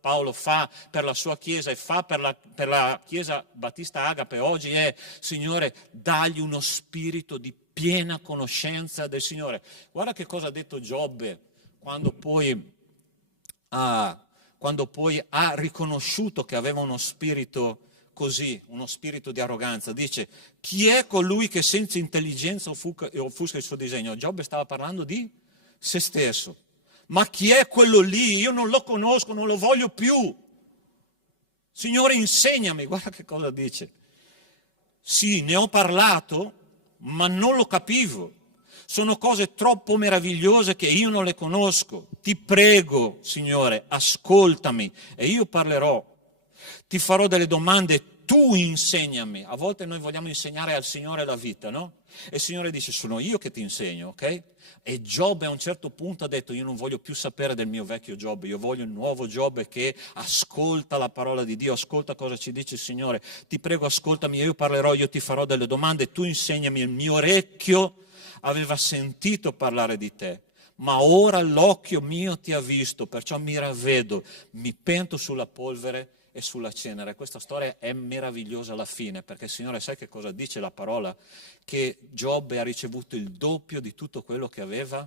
Paolo fa per la sua Chiesa e fa per la Chiesa Battista Agape oggi è: Signore, dagli uno spirito di piena conoscenza del Signore. Guarda che cosa ha detto Giobbe quando poi ha riconosciuto che aveva uno spirito così, uno spirito di arroganza. Dice: chi è colui che senza intelligenza offusca il suo disegno? Giobbe stava parlando di se stesso. Ma chi è quello lì? Io non lo conosco, non lo voglio più. Signore, insegnami. Guarda che cosa dice. Sì, ne ho parlato, ma non lo capivo. Sono cose troppo meravigliose che io non le conosco. Ti prego, Signore, ascoltami e io parlerò. Ti farò delle domande, tu insegnami. A volte noi vogliamo insegnare al Signore la vita, no? E il Signore dice, sono io che ti insegno, ok? E Giobbe a un certo punto ha detto, io non voglio più sapere del mio vecchio Giobbe, io voglio il nuovo Giobbe che ascolta la parola di Dio, ascolta cosa ci dice il Signore. Ti prego, ascoltami, io parlerò, io ti farò delle domande, tu insegnami. Il mio orecchio aveva sentito parlare di te, ma ora l'occhio mio ti ha visto, perciò mi ravvedo, mi pento sulla polvere e sulla cenere. Questa storia è meravigliosa alla fine, perché il Signore, sai che cosa dice la parola? Che Giobbe ha ricevuto il doppio di tutto quello che aveva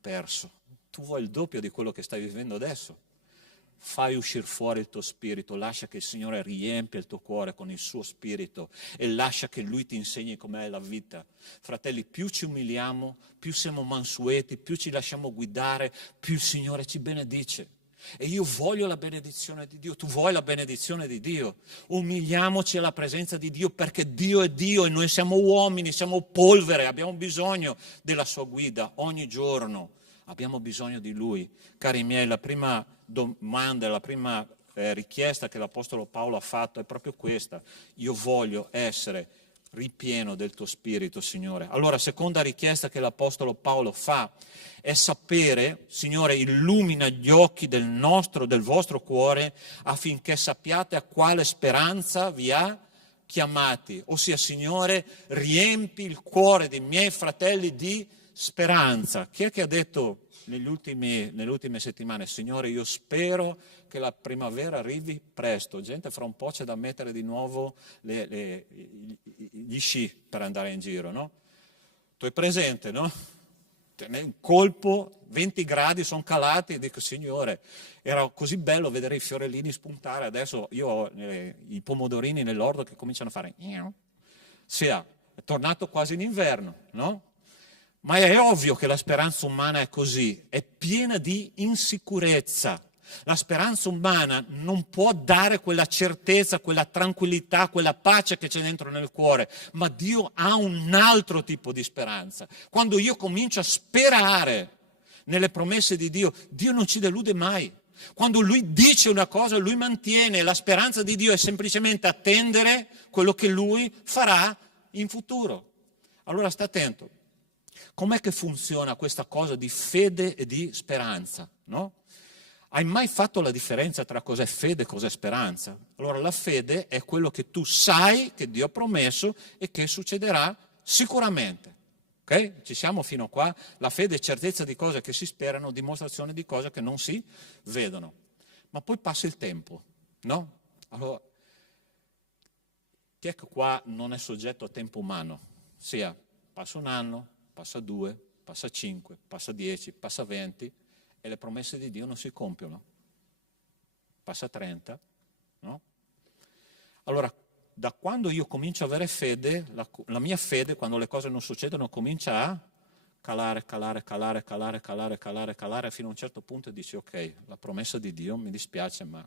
perso. Tu vuoi il doppio di quello che stai vivendo adesso? Fai uscire fuori il tuo spirito, lascia che il Signore riempia il tuo cuore con il suo spirito e lascia che Lui ti insegni com'è la vita. Fratelli, più ci umiliamo, più siamo mansueti, più ci lasciamo guidare, più il Signore ci benedice. E io voglio la benedizione di Dio, tu vuoi la benedizione di Dio. Umiliamoci alla presenza di Dio, perché Dio è Dio e noi siamo uomini, siamo polvere, abbiamo bisogno della sua guida ogni giorno, abbiamo bisogno di Lui. Cari miei, la prima domanda, la prima richiesta che l'Apostolo Paolo ha fatto è proprio questa: io voglio essere ripieno del tuo spirito, Signore. Allora, seconda richiesta che l'Apostolo Paolo fa è sapere, Signore, illumina gli occhi del vostro cuore affinché sappiate a quale speranza vi ha chiamati. Ossia, Signore, riempi il cuore dei miei fratelli di speranza. Chi è che ha detto nelle ultime settimane, Signore, io spero che la primavera arrivi presto? Gente, fra un po' c'è da mettere di nuovo gli sci per andare in giro, no? Tu hai presente, no? Un colpo, 20 gradi sono calati e dico, Signore, era così bello vedere i fiorellini spuntare, adesso io ho i pomodorini nell'orto che cominciano a fare è tornato quasi in inverno, no? Ma è ovvio che la speranza umana è così, è piena di insicurezza. La speranza umana non può dare quella certezza, quella tranquillità, quella pace che c'è dentro nel cuore, ma Dio ha un altro tipo di speranza. Quando io comincio a sperare nelle promesse di Dio, Dio non ci delude mai. Quando Lui dice una cosa, Lui mantiene. La speranza di Dio è semplicemente attendere quello che Lui farà in futuro. Allora sta attento. Com'è che funziona questa cosa di fede e di speranza, no? Hai mai fatto la differenza tra cos'è fede e cos'è speranza? Allora la fede è quello che tu sai che Dio ha promesso e che succederà sicuramente. Ok? Ci siamo fino a qua. La fede è certezza di cose che si sperano, dimostrazione di cose che non si vedono. Ma poi passa il tempo, no? Allora, chi è che qua non è soggetto a tempo umano? Sia passa un anno, passa 2, passa 5, passa 10, passa 20 e le promesse di Dio non si compiono. Passa 30, no? Allora, da quando io comincio a avere fede, la mia fede, quando le cose non succedono, comincia a calare, fino a un certo punto dici, ok, la promessa di Dio, mi dispiace, ma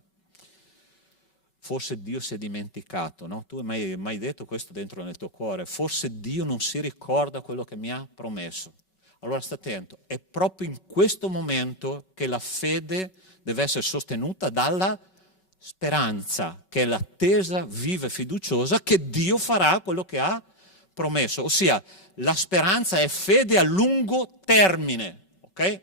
forse Dio si è dimenticato, no? Tu hai mai detto questo dentro nel tuo cuore? Forse Dio non si ricorda quello che mi ha promesso. Allora sta attento, è proprio in questo momento che la fede deve essere sostenuta dalla speranza, che è l'attesa viva e fiduciosa che Dio farà quello che ha promesso. Ossia, la speranza è fede a lungo termine, ok?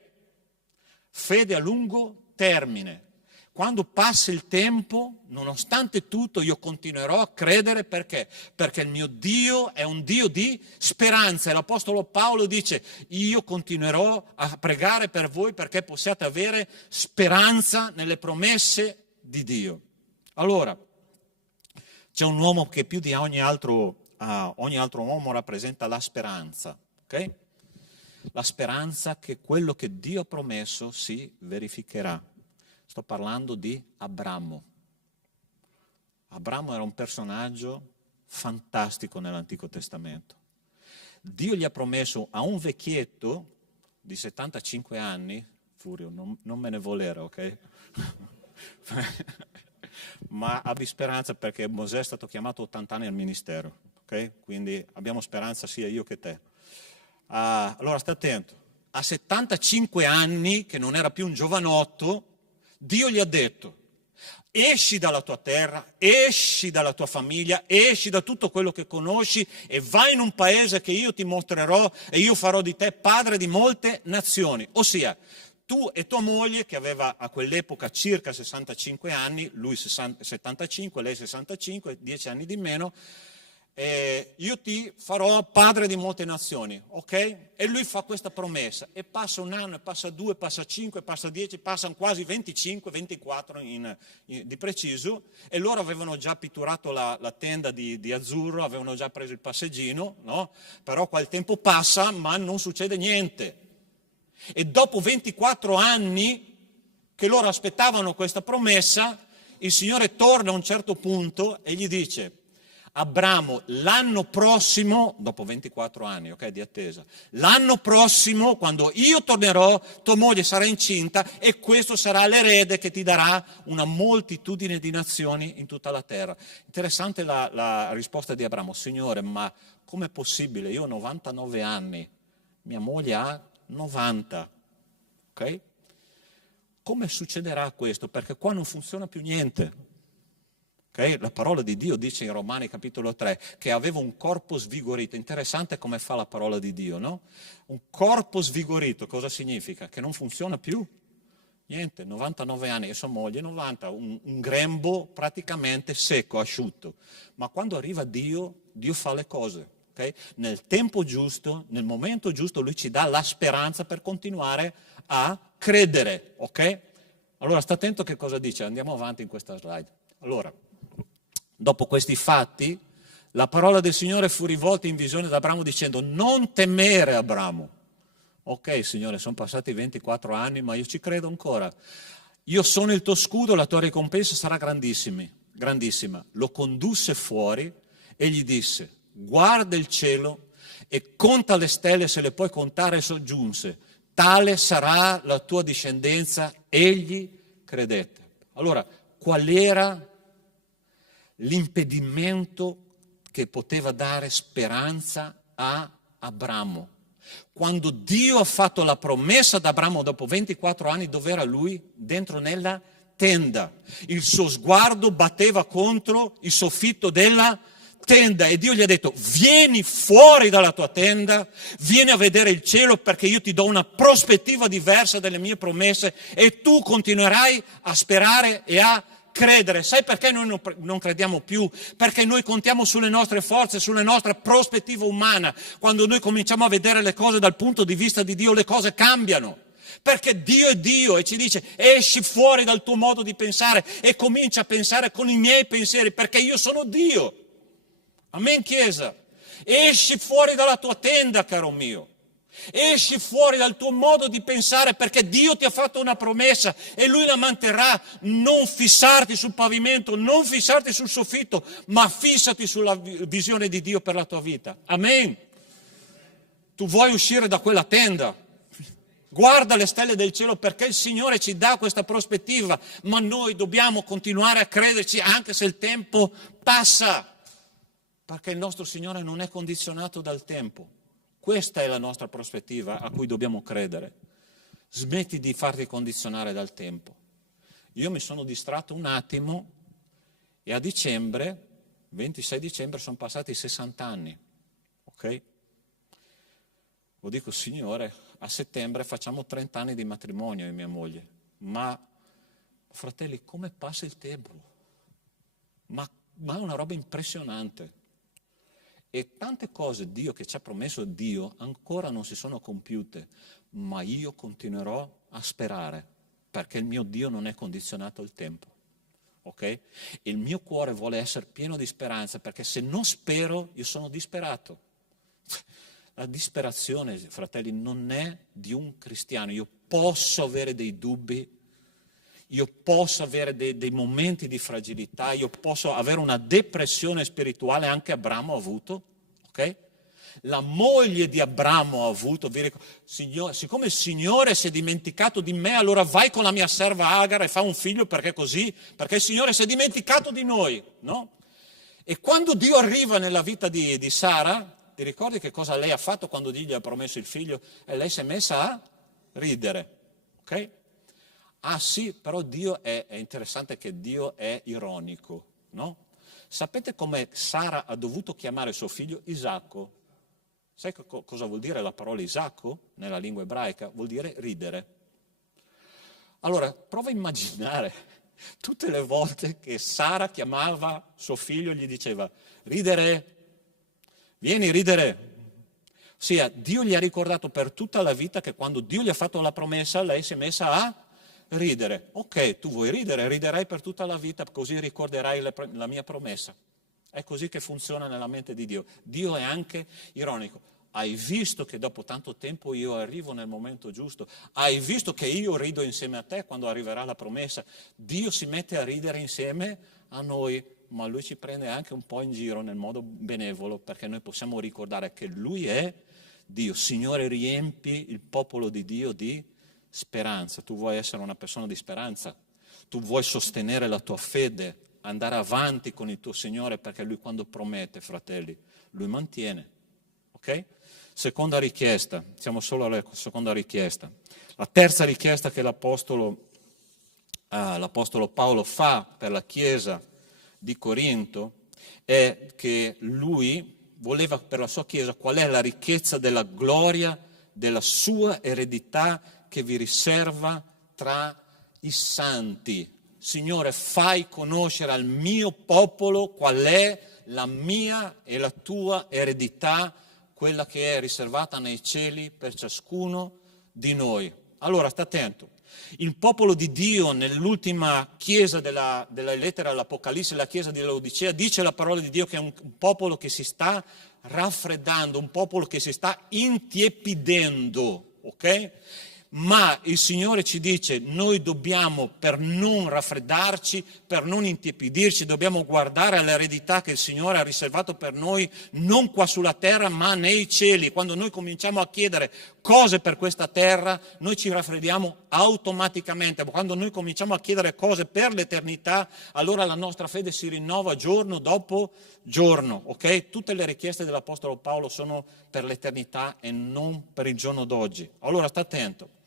Fede a lungo termine. Quando passa il tempo, nonostante tutto, io continuerò a credere, perché? Perché il mio Dio è un Dio di speranza. E l'Apostolo Paolo dice, io continuerò a pregare per voi perché possiate avere speranza nelle promesse di Dio. Allora, c'è un uomo che più di ogni altro uomo rappresenta la speranza, ok? La speranza che quello che Dio ha promesso si verificherà. Sto parlando di Abramo. Abramo era un personaggio fantastico nell'Antico Testamento. Dio gli ha promesso a un vecchietto di 75 anni, Furio, non me ne volere, ok? Ma abbi speranza, perché Mosè è stato chiamato 80 anni al ministero, ok? Quindi abbiamo speranza sia io che te. Allora sta attento, a 75 anni, che non era più un giovanotto, Dio gli ha detto, Esci dalla tua terra, esci dalla tua famiglia, esci da tutto quello che conosci e vai in un paese che io ti mostrerò e io farò di te padre di molte nazioni. Ossia, tu e tua moglie, che aveva a quell'epoca circa 65 anni, lui 75, lei 65, 10 anni di meno, io ti farò padre di molte nazioni, ok? E lui fa questa promessa e passa un anno, e passa 2, passa 5, passa 10, passano quasi 25, 24 di preciso, e loro avevano già pitturato la tenda di azzurro, avevano già preso il passeggino, no? Però qua il tempo passa ma non succede niente. E dopo 24 anni che loro aspettavano questa promessa, il Signore torna a un certo punto e gli dice: Abramo, l'anno prossimo, dopo 24 anni, ok, di attesa, l'anno prossimo, quando io tornerò, tua moglie sarà incinta e questo sarà l'erede che ti darà una moltitudine di nazioni in tutta la terra. Interessante la risposta di Abramo: Signore, ma com'è possibile? Io ho 99 anni, mia moglie ha 90, ok? Come succederà questo? Perché qua non funziona più niente. Okay? La parola di Dio dice in Romani capitolo 3 che aveva un corpo svigorito. Interessante come fa la parola di Dio, no? Un corpo svigorito, cosa significa? Che non funziona più? Niente, 99 anni e sua moglie 90, un grembo praticamente secco, asciutto. Ma quando arriva Dio, Dio fa le cose, okay? Nel tempo giusto, nel momento giusto, Lui ci dà la speranza per continuare a credere, ok? Allora sta attento che cosa dice, andiamo avanti in questa slide. Allora, dopo questi fatti, la parola del Signore fu rivolta in visione ad Abramo dicendo: non temere, Abramo. Ok, Signore, sono passati 24 anni, ma io ci credo ancora. Io sono il tuo scudo, la tua ricompensa sarà grandissima. Lo condusse fuori e gli disse: guarda il cielo e conta le stelle, se le puoi contare, e soggiunse: tale sarà la tua discendenza. Egli credette. Allora, qual era l'impedimento che poteva dare speranza a Abramo? Quando Dio ha fatto la promessa ad Abramo dopo 24 anni, dove era lui? Dentro nella tenda. Il suo sguardo batteva contro il soffitto della tenda e Dio gli ha detto: vieni fuori dalla tua tenda, vieni a vedere il cielo, perché io ti do una prospettiva diversa delle mie promesse e tu continuerai a sperare e a credere. Sai perché noi non crediamo più? Perché noi contiamo sulle nostre forze, sulla nostra prospettiva umana. Quando noi cominciamo a vedere le cose dal punto di vista di Dio, le cose cambiano. Perché Dio è Dio e ci dice: esci fuori dal tuo modo di pensare e comincia a pensare con i miei pensieri, perché io sono Dio. Amen, Chiesa? Esci fuori dalla tua tenda, caro mio. Esci fuori dal tuo modo di pensare, perché Dio ti ha fatto una promessa e Lui la manterrà. Non fissarti sul pavimento, non fissarti sul soffitto, ma fissati sulla visione di Dio per la tua vita. Amen. Tu vuoi uscire da quella tenda? Guarda le stelle del cielo, perché il Signore ci dà questa prospettiva, ma noi dobbiamo continuare a crederci anche se il tempo passa, perché il nostro Signore non è condizionato dal tempo. Questa è la nostra prospettiva a cui dobbiamo credere. Smetti di farti condizionare dal tempo. Io mi sono distratto un attimo e a dicembre, 26 dicembre, sono passati 60 anni. Ok? Lo dico: Signore, a settembre facciamo 30 anni di matrimonio io e mia moglie. Ma, fratelli, come passa il tempo? Ma è una roba impressionante. E tante cose Dio che ci ha promesso Dio ancora non si sono compiute, ma io continuerò a sperare, perché il mio Dio non è condizionato al tempo, ok? Il mio cuore vuole essere pieno di speranza, perché se non spero io sono disperato. La disperazione, fratelli, non è di un cristiano. Io posso avere dei dubbi, io posso avere dei momenti di fragilità, io posso avere una depressione spirituale, anche Abramo ha avuto, ok? La moglie di Abramo ha avuto, siccome il Signore si è dimenticato di me, allora vai con la mia serva Agar e fa un figlio, perché così? Perché il Signore si è dimenticato di noi, no? E quando Dio arriva nella vita di Sara, ti ricordi che cosa lei ha fatto quando Dio gli ha promesso il figlio? E lei si è messa a ridere, ok? Ah sì, però Dio è interessante che Dio è ironico, no? Sapete come Sara ha dovuto chiamare suo figlio Isacco? Sai cosa vuol dire la parola Isacco nella lingua ebraica? Vuol dire ridere. Allora, prova a immaginare tutte le volte che Sara chiamava suo figlio e gli diceva ridere, vieni ridere. Ossia, Dio gli ha ricordato per tutta la vita che quando Dio gli ha fatto la promessa, lei si è messa a ridere. Ok, tu vuoi ridere, riderai per tutta la vita, così ricorderai la mia promessa. È così che funziona nella mente di Dio. Dio è anche ironico. Hai visto che dopo tanto tempo io arrivo nel momento giusto? Hai visto che io rido insieme a te quando arriverà la promessa? Dio si mette a ridere insieme a noi, ma Lui ci prende anche un po' in giro nel modo benevolo, perché noi possiamo ricordare che Lui è Dio. Signore, riempi il popolo di Dio di speranza. Tu vuoi essere una persona di speranza? Tu vuoi sostenere la tua fede, andare avanti con il tuo Signore, perché Lui quando promette, fratelli, Lui mantiene. Ok? Seconda richiesta, siamo solo alla seconda richiesta. La terza richiesta che l'Apostolo Paolo fa per la Chiesa di Corinto è che lui voleva per la sua Chiesa qual è la ricchezza della gloria della sua eredità che vi riserva tra i santi. Signore, fai conoscere al mio popolo qual è la mia e la tua eredità, quella che è riservata nei cieli per ciascuno di noi. Allora, sta attento. Il popolo di Dio nell'ultima chiesa della lettera all'Apocalisse, la chiesa di Laodicea, dice la parola di Dio che è un popolo che si sta raffreddando, un popolo che si sta intiepidendo, ok? Ma il Signore ci dice, noi dobbiamo, per non raffreddarci, per non intiepidirci, dobbiamo guardare all'eredità che il Signore ha riservato per noi, non qua sulla terra, ma nei cieli. Quando noi cominciamo a chiedere cose per questa terra, noi ci raffreddiamo automaticamente. Quando noi cominciamo a chiedere cose per l'eternità, allora la nostra fede si rinnova giorno dopo giorno, ok? Tutte le richieste dell'Apostolo Paolo sono per l'eternità e non per il giorno d'oggi. Allora, sta attento.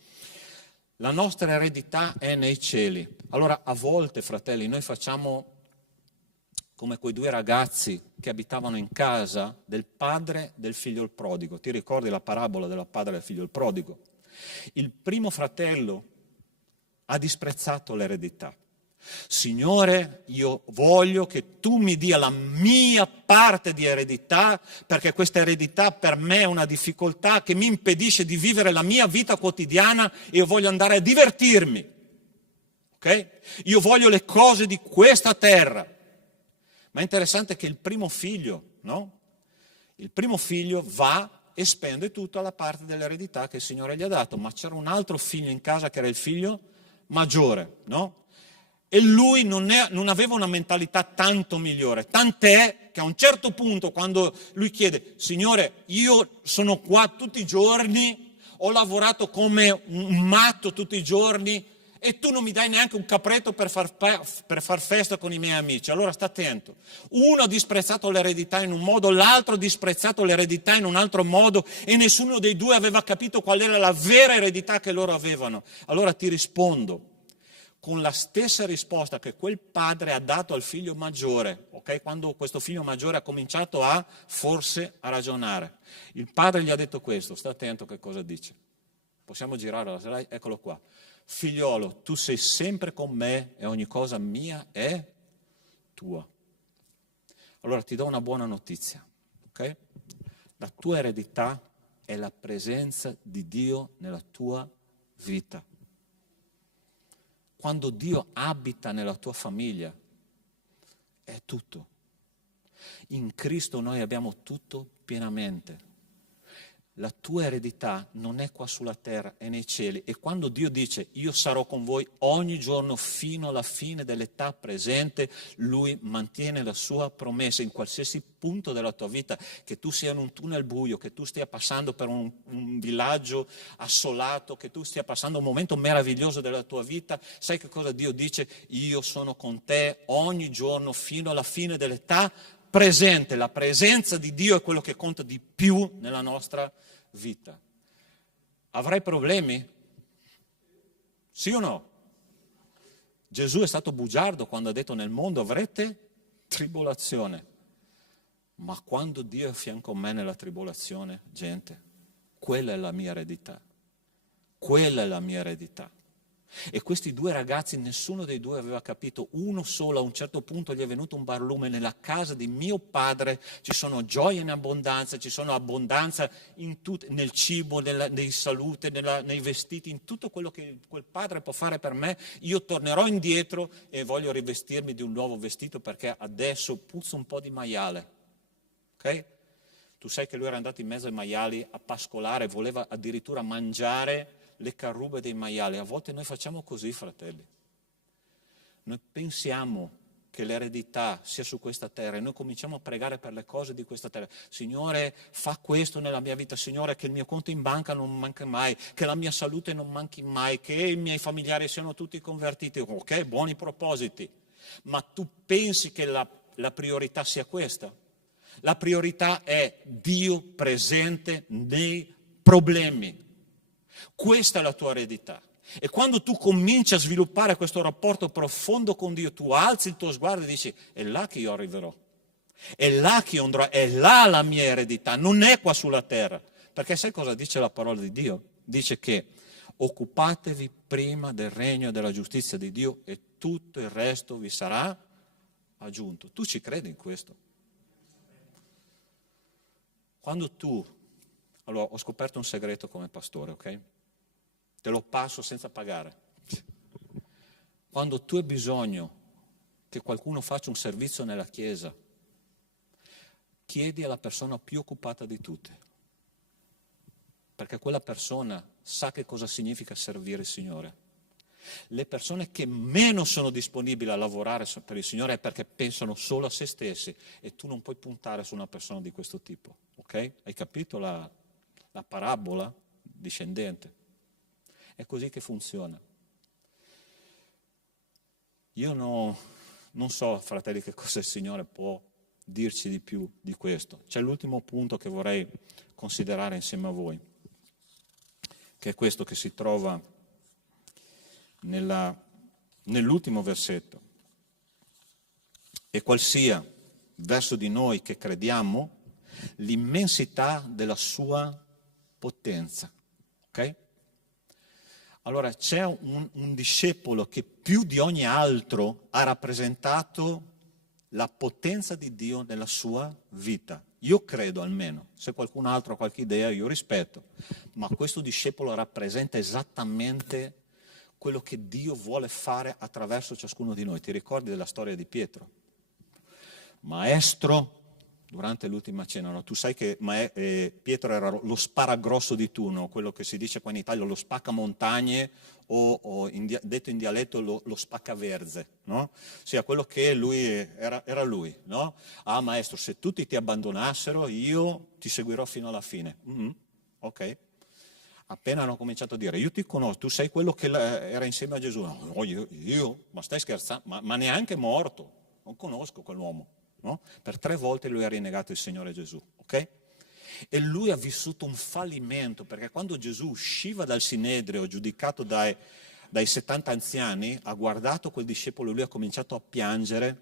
La nostra eredità è nei cieli. Allora, a volte, fratelli, noi facciamo come quei due ragazzi che abitavano in casa del padre del figlio il prodigo. Ti ricordi la parabola del padre del figlio il prodigo? Il primo fratello ha disprezzato l'eredità. Signore, io voglio che tu mi dia la mia parte di eredità, perché questa eredità per me è una difficoltà che mi impedisce di vivere la mia vita quotidiana e io voglio andare a divertirmi. Ok? Io voglio le cose di questa terra. Ma è interessante che il primo figlio, no? Il primo figlio va e spende tutta la parte dell'eredità che il Signore gli ha dato, ma c'era un altro figlio in casa che era il figlio maggiore, no? E lui non aveva una mentalità tanto migliore, tant'è che a un certo punto quando lui chiede, Signore, io sono qua tutti i giorni, ho lavorato come un matto tutti i giorni e tu non mi dai neanche un capretto per far festa con i miei amici. Allora sta attento, uno ha disprezzato l'eredità in un modo, l'altro ha disprezzato l'eredità in un altro modo e nessuno dei due aveva capito qual era la vera eredità che loro avevano. Allora ti rispondo con la stessa risposta che quel padre ha dato al figlio maggiore, ok? Quando questo figlio maggiore ha cominciato forse a ragionare. Il padre gli ha detto questo, sta attento che cosa dice. Possiamo girare la slide? Eccolo qua. Figliolo, tu sei sempre con me e ogni cosa mia è tua. Allora ti do una buona notizia, ok? La tua eredità è la presenza di Dio nella tua vita. Quando Dio abita nella tua famiglia, è tutto. In Cristo noi abbiamo tutto pienamente. La tua eredità non è qua sulla terra, è nei cieli. E quando Dio dice, io sarò con voi ogni giorno fino alla fine dell'età presente, Lui mantiene la sua promessa in qualsiasi punto della tua vita, che tu sia in un tunnel buio, che tu stia passando per un villaggio assolato, che tu stia passando un momento meraviglioso della tua vita. Sai che cosa Dio dice? Io sono con te ogni giorno fino alla fine dell'età presente. La presenza di Dio è quello che conta di più nella nostra vita. Avrai problemi? Sì o no? Gesù è stato bugiardo quando ha detto nel mondo avrete tribolazione. Ma quando Dio è a fianco a me nella tribolazione, gente, quella è la mia eredità. Quella è la mia eredità. E questi due ragazzi, nessuno dei due aveva capito. Uno solo, a un certo punto gli è venuto un barlume: nella casa di mio padre ci sono gioie in abbondanza, ci sono abbondanza nel cibo, nella salute, nei vestiti, in tutto quello che quel padre può fare per me. Io tornerò indietro e voglio rivestirmi di un nuovo vestito perché adesso puzzo un po' di maiale. Ok? Tu sai che lui era andato in mezzo ai maiali a pascolare, voleva addirittura mangiare le carrube dei maiali. A volte noi facciamo così, fratelli. Noi pensiamo che l'eredità sia su questa terra e noi cominciamo a pregare per le cose di questa terra. Signore, fa questo nella mia vita. Signore, che il mio conto in banca non manchi mai, che la mia salute non manchi mai, che i miei familiari siano tutti convertiti. Ok, buoni propositi. Ma tu pensi che la priorità sia questa? La priorità è Dio presente nei problemi. Questa è la tua eredità. E quando tu cominci a sviluppare questo rapporto profondo con Dio, tu alzi il tuo sguardo e dici: è là che io arriverò, è là che io andrò, è là la mia eredità, non è qua sulla terra. Perché sai cosa dice la parola di Dio? Dice che occupatevi prima del regno e della giustizia di Dio e tutto il resto vi sarà aggiunto. Tu ci credi in questo? Quando allora ho scoperto un segreto come pastore, ok? Te lo passo senza pagare. Quando tu hai bisogno che qualcuno faccia un servizio nella chiesa, chiedi alla persona più occupata di tutte, perché quella persona sa che cosa significa servire il Signore. Le persone che meno sono disponibili a lavorare per il Signore è perché pensano solo a se stessi, e tu non puoi puntare su una persona di questo tipo, ok? Hai capito la parabola discendente? È così che funziona. Io non so, fratelli, che cosa il Signore può dirci di più di questo. C'è l'ultimo punto che vorrei considerare insieme a voi, che è questo che si trova nell'ultimo versetto. E qual sia verso di noi che crediamo l'immensità della sua potenza. Ok? Allora c'è un discepolo che più di ogni altro ha rappresentato la potenza di Dio nella sua vita. Io credo, almeno. Se qualcun altro ha qualche idea io rispetto, ma questo discepolo rappresenta esattamente quello che Dio vuole fare attraverso ciascuno di noi. Ti ricordi della storia di Pietro? Maestro, durante l'ultima cena, no? Tu sai che Pietro era lo sparagrosso di turno, quello che si dice qua in Italia, lo spaccamontagne o detto in dialetto lo spaccaverze, no? Sia quello che lui era lui, no? Ah, maestro, se tutti ti abbandonassero io ti seguirò fino alla fine. Ok. Appena hanno cominciato a dire: io ti conosco, tu sei quello che era insieme a Gesù. No, io? Ma stai scherzando? Ma neanche morto, non conosco quell'uomo. No? Per 3 volte lui ha rinnegato il Signore Gesù, ok? E lui ha vissuto un fallimento, perché quando Gesù usciva dal Sinedrio, giudicato dai 70 anziani, ha guardato quel discepolo e lui ha cominciato a piangere,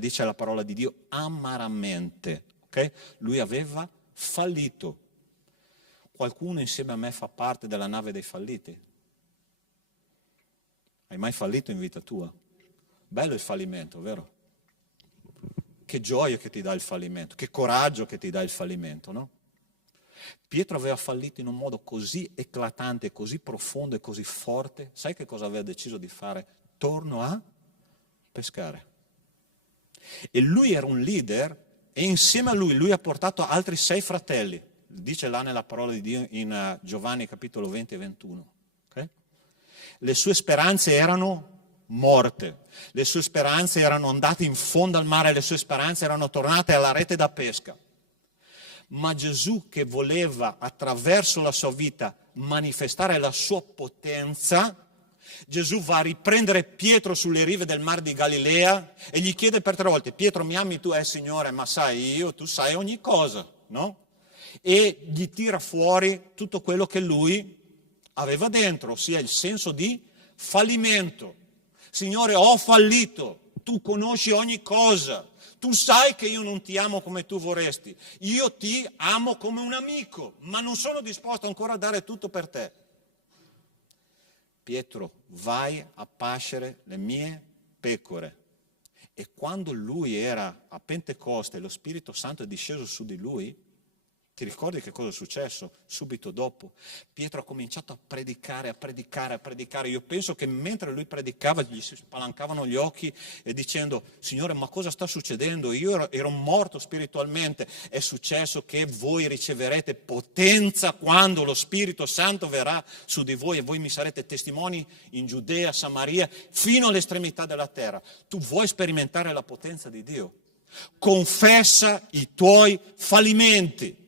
dice la parola di Dio, amaramente, ok? Lui aveva fallito. Qualcuno insieme a me fa parte della nave dei falliti? Hai mai fallito in vita tua? Bello il fallimento, vero? Che gioia che ti dà il fallimento, che coraggio che ti dà il fallimento, no? Pietro aveva fallito in un modo così eclatante, così profondo e così forte. Sai che cosa aveva deciso di fare? Torno a pescare. E lui era un leader e insieme a lui ha portato altri 6 fratelli. Dice là nella parola di Dio in Giovanni capitolo 20 e 21. Okay? Le sue speranze erano morte, le sue speranze erano andate in fondo al mare, le sue speranze erano tornate alla rete da pesca. Ma Gesù, che voleva attraverso la sua vita manifestare la sua potenza, Gesù va a riprendere Pietro sulle rive del mar di Galilea e gli chiede per 3 volte: Pietro, mi ami tu? Signore, ma sai tu sai ogni cosa, no? E gli tira fuori tutto quello che lui aveva dentro, ossia il senso di fallimento. Signore, ho fallito, tu conosci ogni cosa, tu sai che io non ti amo come tu vorresti, io ti amo come un amico, ma non sono disposto ancora a dare tutto per te. Pietro, vai a pascere le mie pecore. E quando lui era a Pentecoste, lo Spirito Santo è disceso su di lui, ti ricordi che cosa è successo? Subito dopo, Pietro ha cominciato a predicare. Io penso che mentre lui predicava gli si spalancavano gli occhi e dicendo: Signore, ma cosa sta succedendo? Io ero morto spiritualmente. È successo che voi riceverete potenza quando lo Spirito Santo verrà su di voi e voi mi sarete testimoni in Giudea, Samaria, fino all'estremità della terra. Tu vuoi sperimentare la potenza di Dio? Confessa i tuoi fallimenti.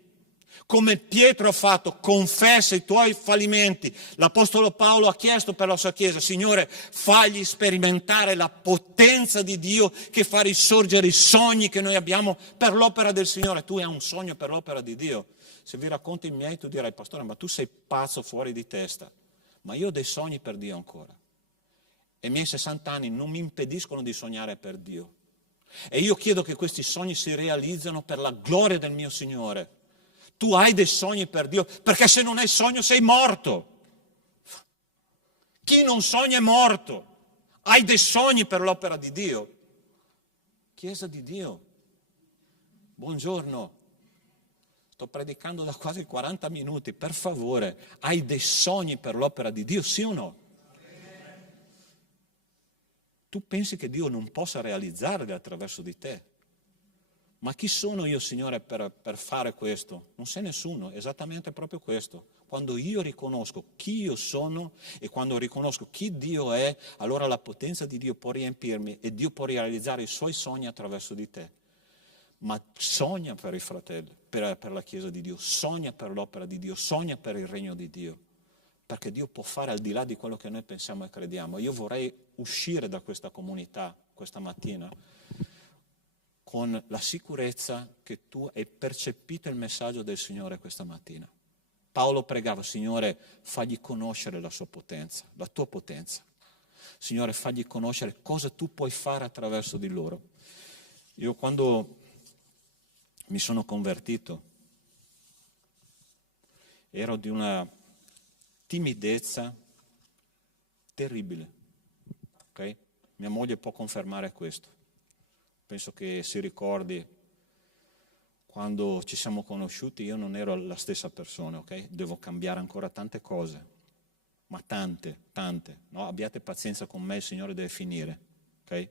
Come Pietro ha fatto, confessa i tuoi fallimenti. L'Apostolo Paolo ha chiesto per la sua Chiesa: Signore, fagli sperimentare la potenza di Dio che fa risorgere i sogni che noi abbiamo per l'opera del Signore. Tu hai un sogno per l'opera di Dio. Se vi racconto i miei, tu dirai: Pastore, ma tu sei pazzo, fuori di testa. Ma io ho dei sogni per Dio ancora. E i miei 60 anni non mi impediscono di sognare per Dio. E io chiedo che questi sogni si realizzano per la gloria del mio Signore. Tu hai dei sogni per Dio, perché se non hai sogno sei morto. Chi non sogna è morto. Hai dei sogni per l'opera di Dio. Chiesa di Dio, buongiorno. Sto predicando da quasi 40 minuti, per favore, hai dei sogni per l'opera di Dio, sì o no? Tu pensi che Dio non possa realizzarli attraverso di te? Ma chi sono io, Signore, per fare questo? Non sei nessuno, esattamente proprio questo. Quando io riconosco chi io sono e quando riconosco chi Dio è, allora la potenza di Dio può riempirmi e Dio può realizzare i suoi sogni attraverso di te. Ma sogna per i fratelli, per la Chiesa di Dio, sogna per l'opera di Dio, sogna per il regno di Dio, perché Dio può fare al di là di quello che noi pensiamo e crediamo. Io vorrei uscire da questa comunità questa mattina con la sicurezza che tu hai percepito il messaggio del Signore questa mattina. Paolo pregava: Signore, fagli conoscere la sua potenza, la tua potenza. Signore, fagli conoscere cosa tu puoi fare attraverso di loro. Io quando mi sono convertito ero di una timidezza terribile, ok? Mia moglie può confermare questo. Penso che si ricordi quando ci siamo conosciuti, io non ero la stessa persona, ok? Devo cambiare ancora tante cose, ma tante, no? Abbiate pazienza con me, il Signore deve finire, ok?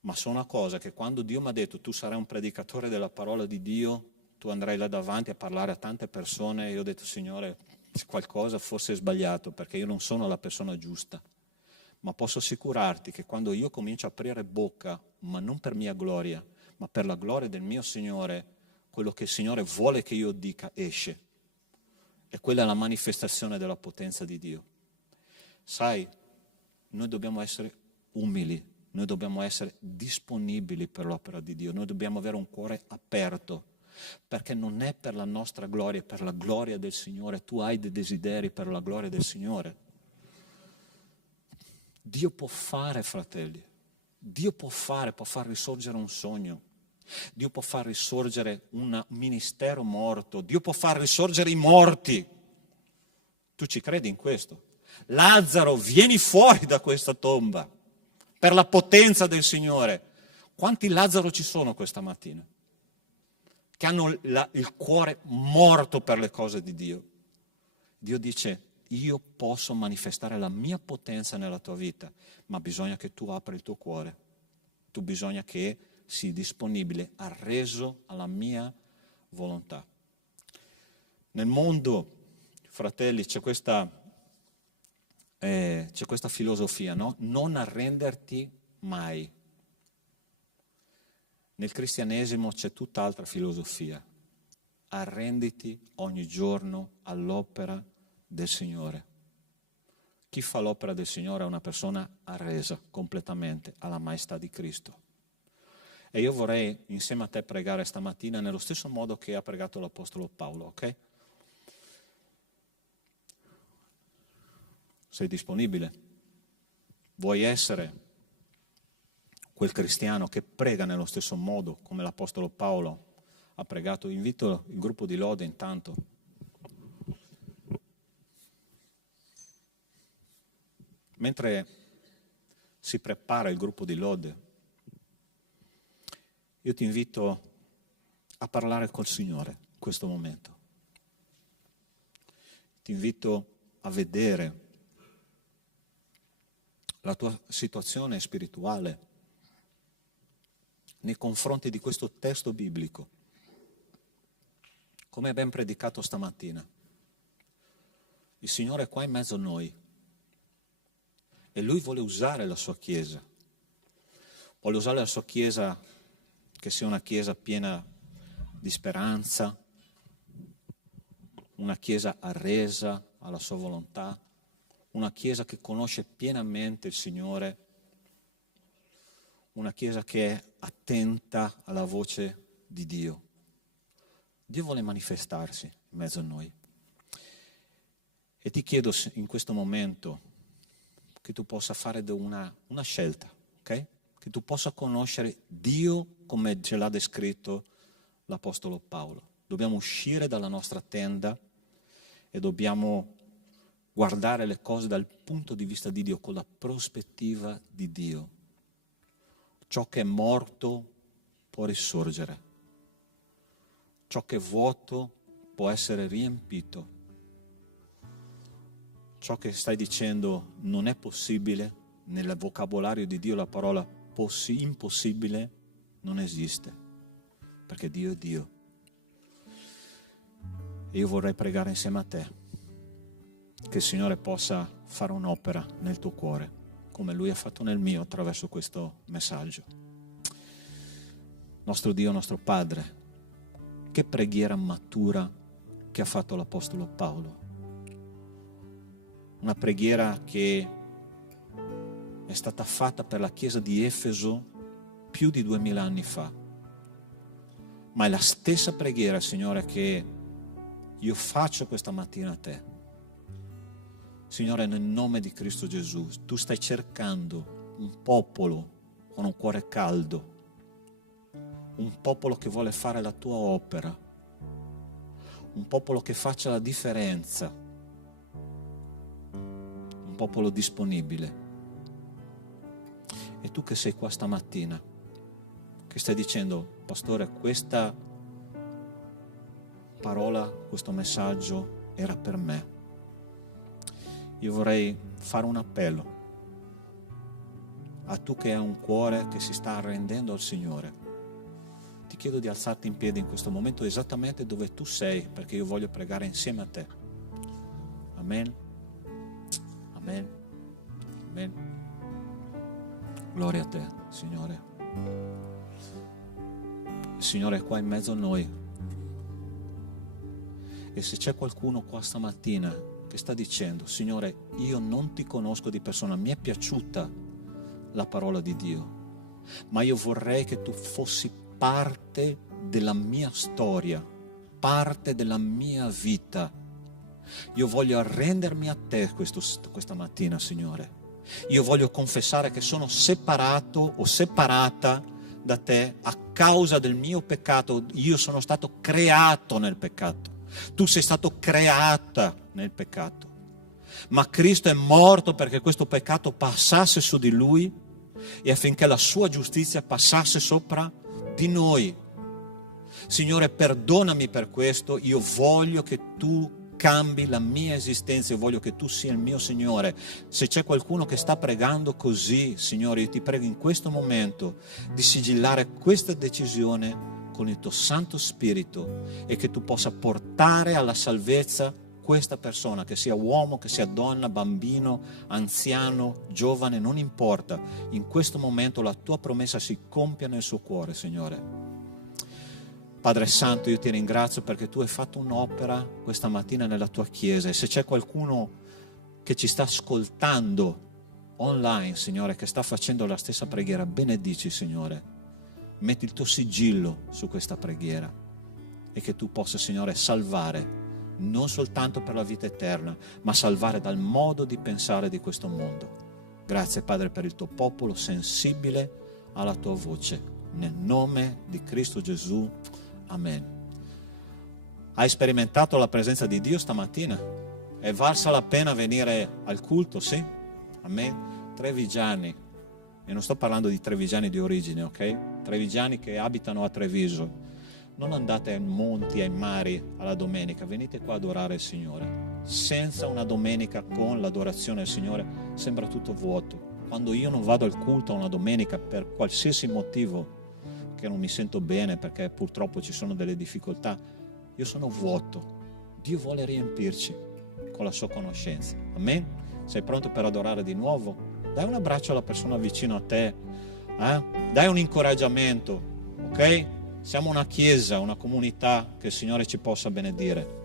Ma so una cosa, che quando Dio mi ha detto: tu sarai un predicatore della parola di Dio, tu andrai là davanti a parlare a tante persone, io ho detto: Signore, qualcosa forse è sbagliato, perché io non sono la persona giusta. Ma posso assicurarti che quando io comincio a aprire bocca, ma non per mia gloria, ma per la gloria del mio Signore, quello che il Signore vuole che io dica esce. E quella è la manifestazione della potenza di Dio. Sai, noi dobbiamo essere umili, noi dobbiamo essere disponibili per l'opera di Dio, noi dobbiamo avere un cuore aperto, perché non è per la nostra gloria, è per la gloria del Signore. Tu hai dei desideri per la gloria del Signore. Dio può fare, fratelli, Dio può far risorgere un sogno, Dio può far risorgere un ministero morto, Dio può far risorgere i morti. Tu ci credi in questo? Lazzaro, vieni fuori da questa tomba per la potenza del Signore. Quanti Lazzaro ci sono questa mattina? Che hanno il cuore morto per le cose di Dio. Dio dice: io posso manifestare la mia potenza nella tua vita, ma bisogna che tu apri il tuo cuore, tu bisogna che sii disponibile, arreso alla mia volontà. Nel mondo, fratelli, c'è questa filosofia, no? Non arrenderti mai. Nel cristianesimo c'è tutt'altra filosofia. Arrenditi ogni giorno all'opera del Signore. Chi fa l'opera del Signore è una persona arresa completamente alla maestà di Cristo. E io vorrei insieme a te pregare stamattina nello stesso modo che ha pregato l'Apostolo Paolo, ok? Sei disponibile? Vuoi essere quel cristiano che prega nello stesso modo come l'Apostolo Paolo ha pregato? Invito il gruppo di lode intanto. Mentre si prepara il gruppo di lode, io ti invito a parlare col Signore in questo momento. Ti invito a vedere la tua situazione spirituale nei confronti di questo testo biblico. Come abbiamo predicato stamattina, il Signore è qua in mezzo a noi e Lui vuole usare la sua Chiesa. Vuole usare la sua Chiesa che sia una Chiesa piena di speranza, una Chiesa arresa alla sua volontà, una Chiesa che conosce pienamente il Signore, una Chiesa che è attenta alla voce di Dio. Dio vuole manifestarsi in mezzo a noi. E ti chiedo in questo momento che tu possa fare una scelta, ok? Che tu possa conoscere Dio come ce l'ha descritto l'Apostolo Paolo. Dobbiamo uscire dalla nostra tenda e dobbiamo guardare le cose dal punto di vista di Dio, con la prospettiva di Dio. Ciò che è morto può risorgere. Ciò che è vuoto può essere riempito. Ciò che stai dicendo non è possibile, nel vocabolario di Dio la parola impossibile non esiste, perché Dio è Dio. E io vorrei pregare insieme a te che il Signore possa fare un'opera nel tuo cuore, come Lui ha fatto nel mio attraverso questo messaggio. Nostro Dio, nostro Padre, che preghiera matura che ha fatto l'Apostolo Paolo. Una preghiera che è stata fatta per la Chiesa di Efeso più di 2000 anni fa. Ma è la stessa preghiera, Signore, che io faccio questa mattina a te. Signore, nel nome di Cristo Gesù, tu stai cercando un popolo con un cuore caldo, un popolo che vuole fare la tua opera, un popolo che faccia la differenza, un popolo disponibile. E tu che sei qua stamattina, che stai dicendo, Pastore, questa parola, questo messaggio era per me. Io vorrei fare un appello a tu che hai un cuore che si sta arrendendo al Signore. Ti chiedo di alzarti in piedi in questo momento esattamente dove tu sei, perché io voglio pregare insieme a te. Amen. Amen. Amen. Gloria a te, Signore. Il Signore è qua in mezzo a noi. E se c'è qualcuno qua stamattina che sta dicendo, Signore, io non ti conosco di persona, mi è piaciuta la parola di Dio, ma io vorrei che tu fossi parte della mia storia, parte della mia vita. Io voglio arrendermi a te questa mattina, Signore. Io voglio confessare che sono separato o separata da te a causa del mio peccato. Io sono stato creato nel peccato. Tu sei stato creata nel peccato, ma Cristo è morto perché questo peccato passasse su di Lui e affinché la sua giustizia passasse sopra di noi. Signore, perdonami per questo. Io voglio che tu cambi la mia esistenza, io voglio che tu sia il mio Signore. Se c'è qualcuno che sta pregando così, Signore, io ti prego in questo momento di sigillare questa decisione con il tuo Santo Spirito e che tu possa portare alla salvezza questa persona, che sia uomo, che sia donna, bambino, anziano, giovane, non importa. In questo momento la tua promessa si compia nel suo cuore, Signore. Padre Santo, io ti ringrazio perché tu hai fatto un'opera questa mattina nella tua Chiesa, e se c'è qualcuno che ci sta ascoltando online, Signore, che sta facendo la stessa preghiera, benedici, Signore. Metti il tuo sigillo su questa preghiera e che tu possa, Signore, salvare non soltanto per la vita eterna, ma salvare dal modo di pensare di questo mondo. Grazie Padre per il tuo popolo sensibile alla tua voce. Nel nome di Cristo Gesù. Amen. Hai sperimentato la presenza di Dio stamattina? È valsa la pena venire al culto, sì? Amen. Trevigiani, e non sto parlando di trevigiani di origine, ok? Trevigiani che abitano a Treviso. Non andate ai monti, ai mari alla domenica, venite qua a adorare il Signore. Senza una domenica con l'adorazione al Signore sembra tutto vuoto. Quando io non vado al culto una domenica per qualsiasi motivo, che non mi sento bene perché purtroppo ci sono delle difficoltà, io sono vuoto. Dio vuole riempirci con la sua conoscenza. Amen? Sei pronto per adorare di nuovo? Dai un abbraccio alla persona vicino a te, dai un incoraggiamento, ok? Siamo una chiesa, una comunità, che il Signore ci possa benedire.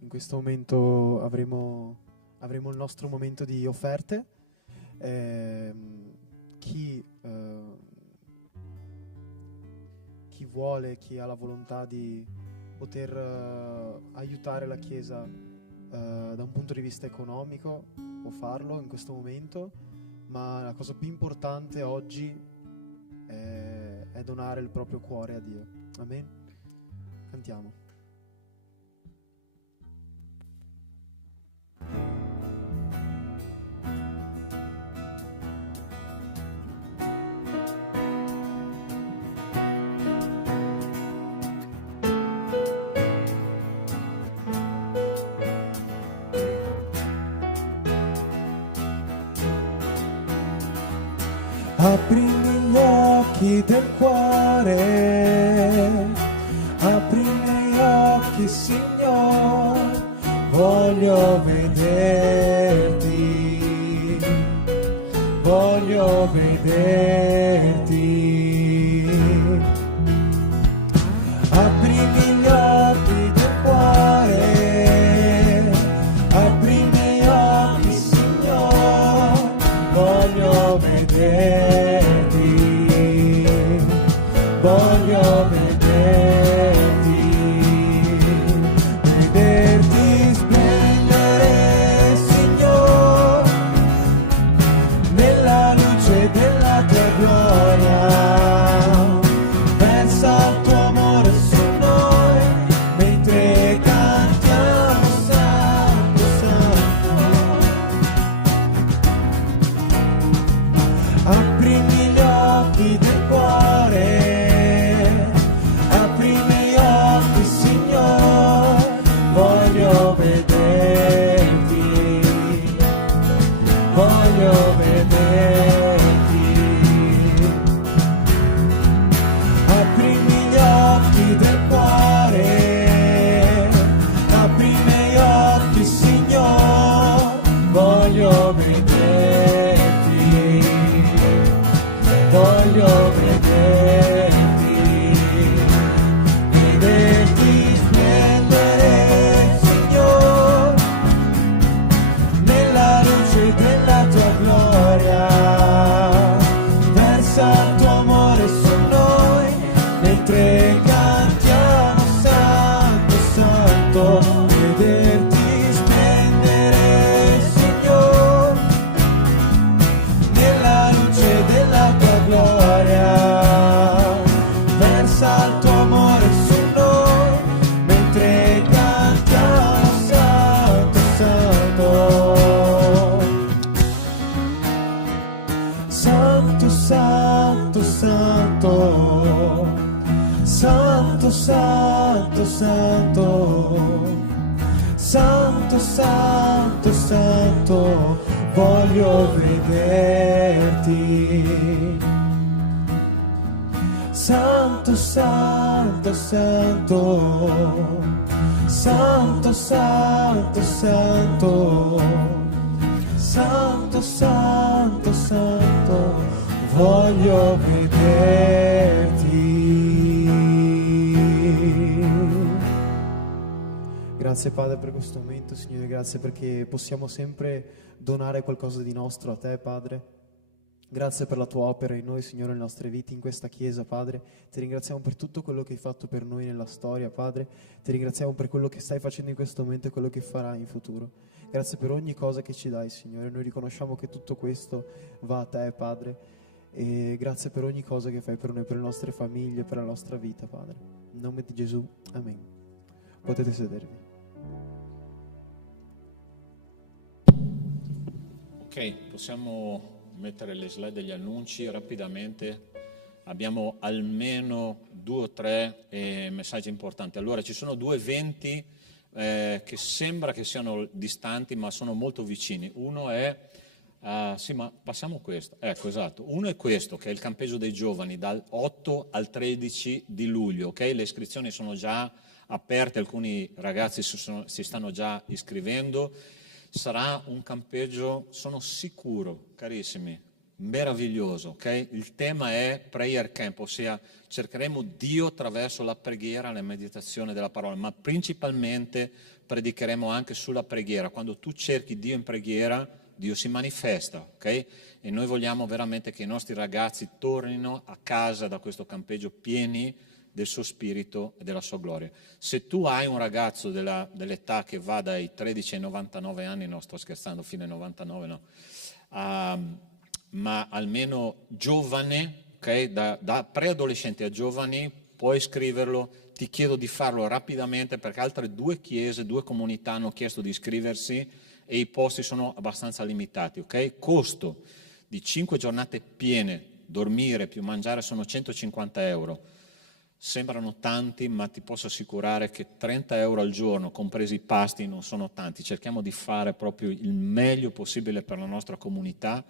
In questo momento avremo il nostro momento di offerte. Chi vuole, chi ha la volontà di poter aiutare la Chiesa da un punto di vista economico può farlo in questo momento, ma la cosa più importante oggi è donare il proprio cuore a Dio. Amen? Cantiamo. Aprimi gli occhi del cuore, aprimi gli occhi, Signore, voglio vederti, voglio vederti. Aprimi gli occhi del cuore, aprimi gli occhi, Signore, voglio vederti. Voglio vederti, vederti splendere, Signore, nella luce della tua gloria. Versa il tuo amore su noi, mentre cantiamo Santo, Santo. Aprimi gli occhi del cuore, voglio vederti, voglio vederti. Aprimi gli occhi del cuore, aprimi gli occhi, Signore, voglio vederti, voglio vederti. Vederti splendere, Signore, nella luce della tua gloria. Versa il tuo amore su noi, mentre cantiamo Santo, Santo. Vederti splendere, Signore, nella luce della tua gloria. Versa il tuo amore su noi, mentre cantiamo Santo, Santo. Santo, Santo, Santo. Santo, Santo, Santo. Santo, Santo, Santo, voglio vederti. Santo, Santo, Santo. Santo, Santo, Santo. Santo, Santo, Santo, voglio vederti. Grazie Padre per questo momento, Signore, grazie perché possiamo sempre donare qualcosa di nostro a Te, Padre. Grazie per la Tua opera in noi, Signore, nelle nostre vite, in questa Chiesa, Padre. Ti ringraziamo per tutto quello che hai fatto per noi nella storia, Padre. Ti ringraziamo per quello che stai facendo in questo momento e quello che farai in futuro. Grazie per ogni cosa che ci dai, Signore. Noi riconosciamo che tutto questo va a Te, Padre. E grazie per ogni cosa che fai per noi, per le nostre famiglie, per la nostra vita, Padre. In nome di Gesù, amen. Potete sedervi. Ok, possiamo mettere le slide degli annunci rapidamente. Abbiamo almeno 2 o 3 messaggi importanti. Allora, ci sono 2 eventi che sembra che siano distanti, ma sono molto vicini. Uno è, sì, ma passiamo questo. Ecco, esatto. Uno è questo, che è il campeggio dei giovani, dal 8 al 13 di luglio. Ok, le iscrizioni sono già aperte, alcuni ragazzi si stanno già iscrivendo. Sarà un campeggio, sono sicuro, carissimi, meraviglioso, ok? Il tema è prayer camp, ossia cercheremo Dio attraverso la preghiera, la meditazione della parola, ma principalmente predicheremo anche sulla preghiera. Quando tu cerchi Dio in preghiera, Dio si manifesta, ok? E noi vogliamo veramente che i nostri ragazzi tornino a casa da questo campeggio pieni del suo spirito e della sua gloria. Se tu hai un ragazzo dell'età che va dai 13 ai 99 anni, no, sto scherzando, fine 99, no, ma almeno giovane, okay, da preadolescenti a giovani, puoi scriverlo. Ti chiedo di farlo rapidamente perché altre 2 chiese, 2 comunità hanno chiesto di iscriversi e i posti sono abbastanza limitati, ok? Costo di 5 giornate piene, dormire più mangiare, sono 150 euro. Sembrano tanti, ma ti posso assicurare che 30 euro al giorno, compresi i pasti, non sono tanti. Cerchiamo di fare proprio il meglio possibile per la nostra comunità,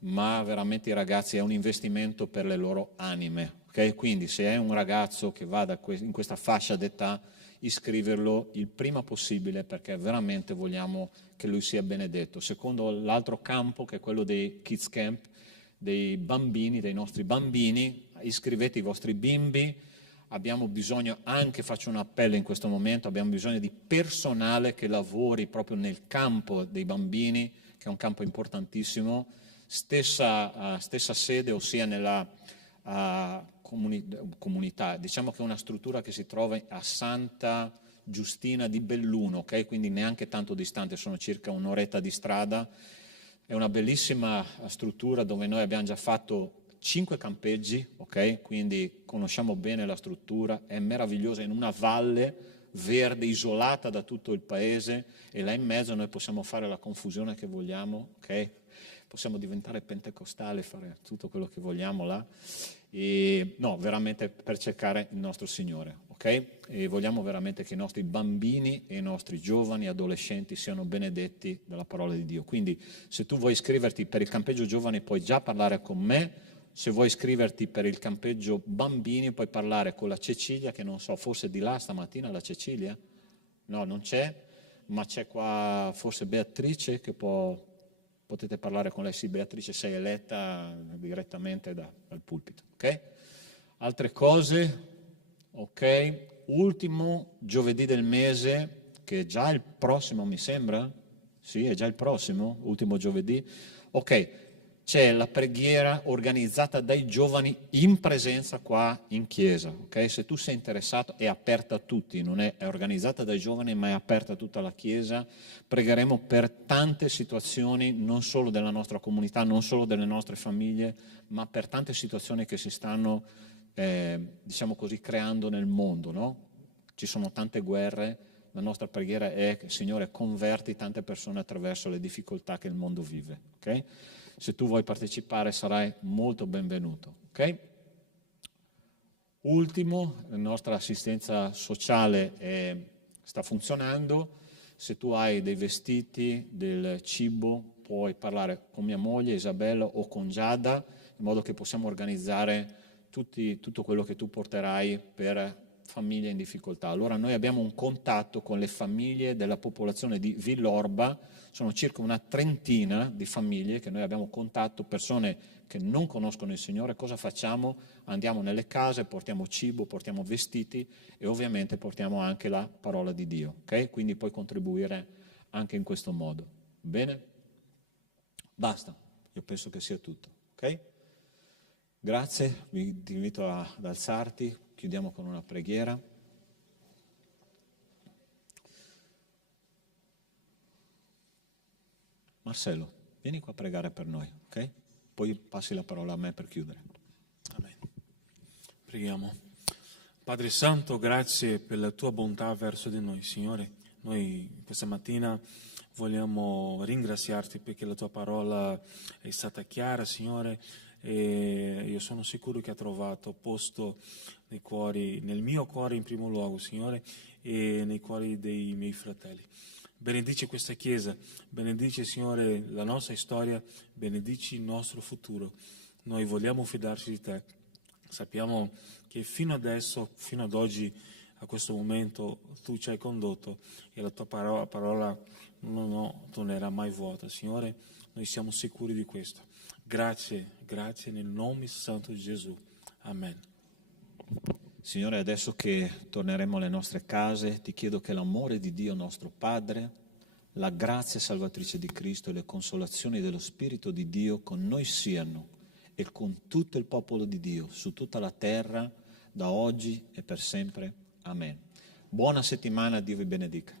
ma veramente i ragazzi è un investimento per le loro anime. Okay? Quindi se è un ragazzo che va in questa fascia d'età, iscriverlo il prima possibile perché veramente vogliamo che lui sia benedetto. Secondo l'altro campo, che è quello dei Kids Camp, dei bambini, dei nostri bambini, iscrivete i vostri bimbi. Abbiamo bisogno anche, faccio un appello in questo momento, abbiamo bisogno di personale che lavori proprio nel campo dei bambini, che è un campo importantissimo, stessa sede, ossia nella comunità. Diciamo che è una struttura che si trova a Santa Giustina di Belluno, okay? Quindi neanche tanto distante, sono circa un'oretta di strada. È una bellissima struttura dove noi abbiamo già fatto 5 campeggi, ok? Quindi conosciamo bene la struttura, è meravigliosa, in una valle verde, isolata da tutto il paese, e là in mezzo noi possiamo fare la confusione che vogliamo, ok? Possiamo diventare pentecostali, fare tutto quello che vogliamo là, e no, veramente per cercare il nostro Signore, ok? E vogliamo veramente che i nostri bambini e i nostri giovani, adolescenti siano benedetti dalla parola di Dio. Quindi se tu vuoi iscriverti per il campeggio giovani puoi già parlare con me. Se vuoi iscriverti per il campeggio bambini puoi parlare con la Cecilia, che non so, forse di là stamattina la Cecilia? No, non c'è, ma c'è qua forse Beatrice che potete parlare con lei. Sì, Beatrice, sei eletta direttamente dal pulpito, ok? Altre cose? Ok, ultimo giovedì del mese, che è già il prossimo mi sembra? Sì, è già il prossimo, ultimo giovedì. Ok. C'è la preghiera organizzata dai giovani in presenza qua in chiesa, ok? Se tu sei interessato è aperta a tutti, non è organizzata dai giovani ma è aperta a tutta la chiesa. Pregheremo per tante situazioni, non solo della nostra comunità, non solo delle nostre famiglie, ma per tante situazioni che si stanno, diciamo così, creando nel mondo, no? Ci sono tante guerre, la nostra preghiera è che, Signore, converti tante persone attraverso le difficoltà che il mondo vive, ok? Se tu vuoi partecipare sarai molto benvenuto, ok? Ultimo, la nostra assistenza sociale sta funzionando. Se tu hai dei vestiti, del cibo, puoi parlare con mia moglie Isabella o con Giada, in modo che possiamo organizzare tutto quello che tu porterai per famiglia in difficoltà. Allora noi abbiamo un contatto con le famiglie della popolazione di Villorba, sono circa una trentina di famiglie che noi abbiamo contatto, persone che non conoscono il Signore. Cosa facciamo? Andiamo nelle case, portiamo cibo, portiamo vestiti e ovviamente portiamo anche la parola di Dio, ok? Quindi puoi contribuire anche in questo modo. Bene? Basta, io penso che sia tutto, ok? Grazie, ti invito ad alzarti, chiudiamo con una preghiera. Marcello, vieni qua a pregare per noi, ok? Poi passi la parola a me per chiudere. Amen. Preghiamo. Padre Santo, grazie per la tua bontà verso di noi, Signore. Noi questa mattina vogliamo ringraziarti perché la tua parola è stata chiara, Signore, e io sono sicuro che ha trovato posto nei cuori, nel mio cuore in primo luogo, Signore, e nei cuori dei miei fratelli. Benedici questa Chiesa, benedici, Signore, la nostra storia, benedici il nostro futuro. Noi vogliamo fidarci di te. Sappiamo che fino adesso, fino ad oggi, a questo momento, tu ci hai condotto e la tua parola non tornerà mai vuota. Signore, noi siamo sicuri di questo. Grazie, grazie nel nome santo di Gesù. Amen. Signore, adesso che torneremo alle nostre case, ti chiedo che l'amore di Dio nostro Padre, la grazia salvatrice di Cristo e le consolazioni dello Spirito di Dio con noi siano e con tutto il popolo di Dio su tutta la terra, da oggi e per sempre. Amen. Buona settimana, Dio vi benedica.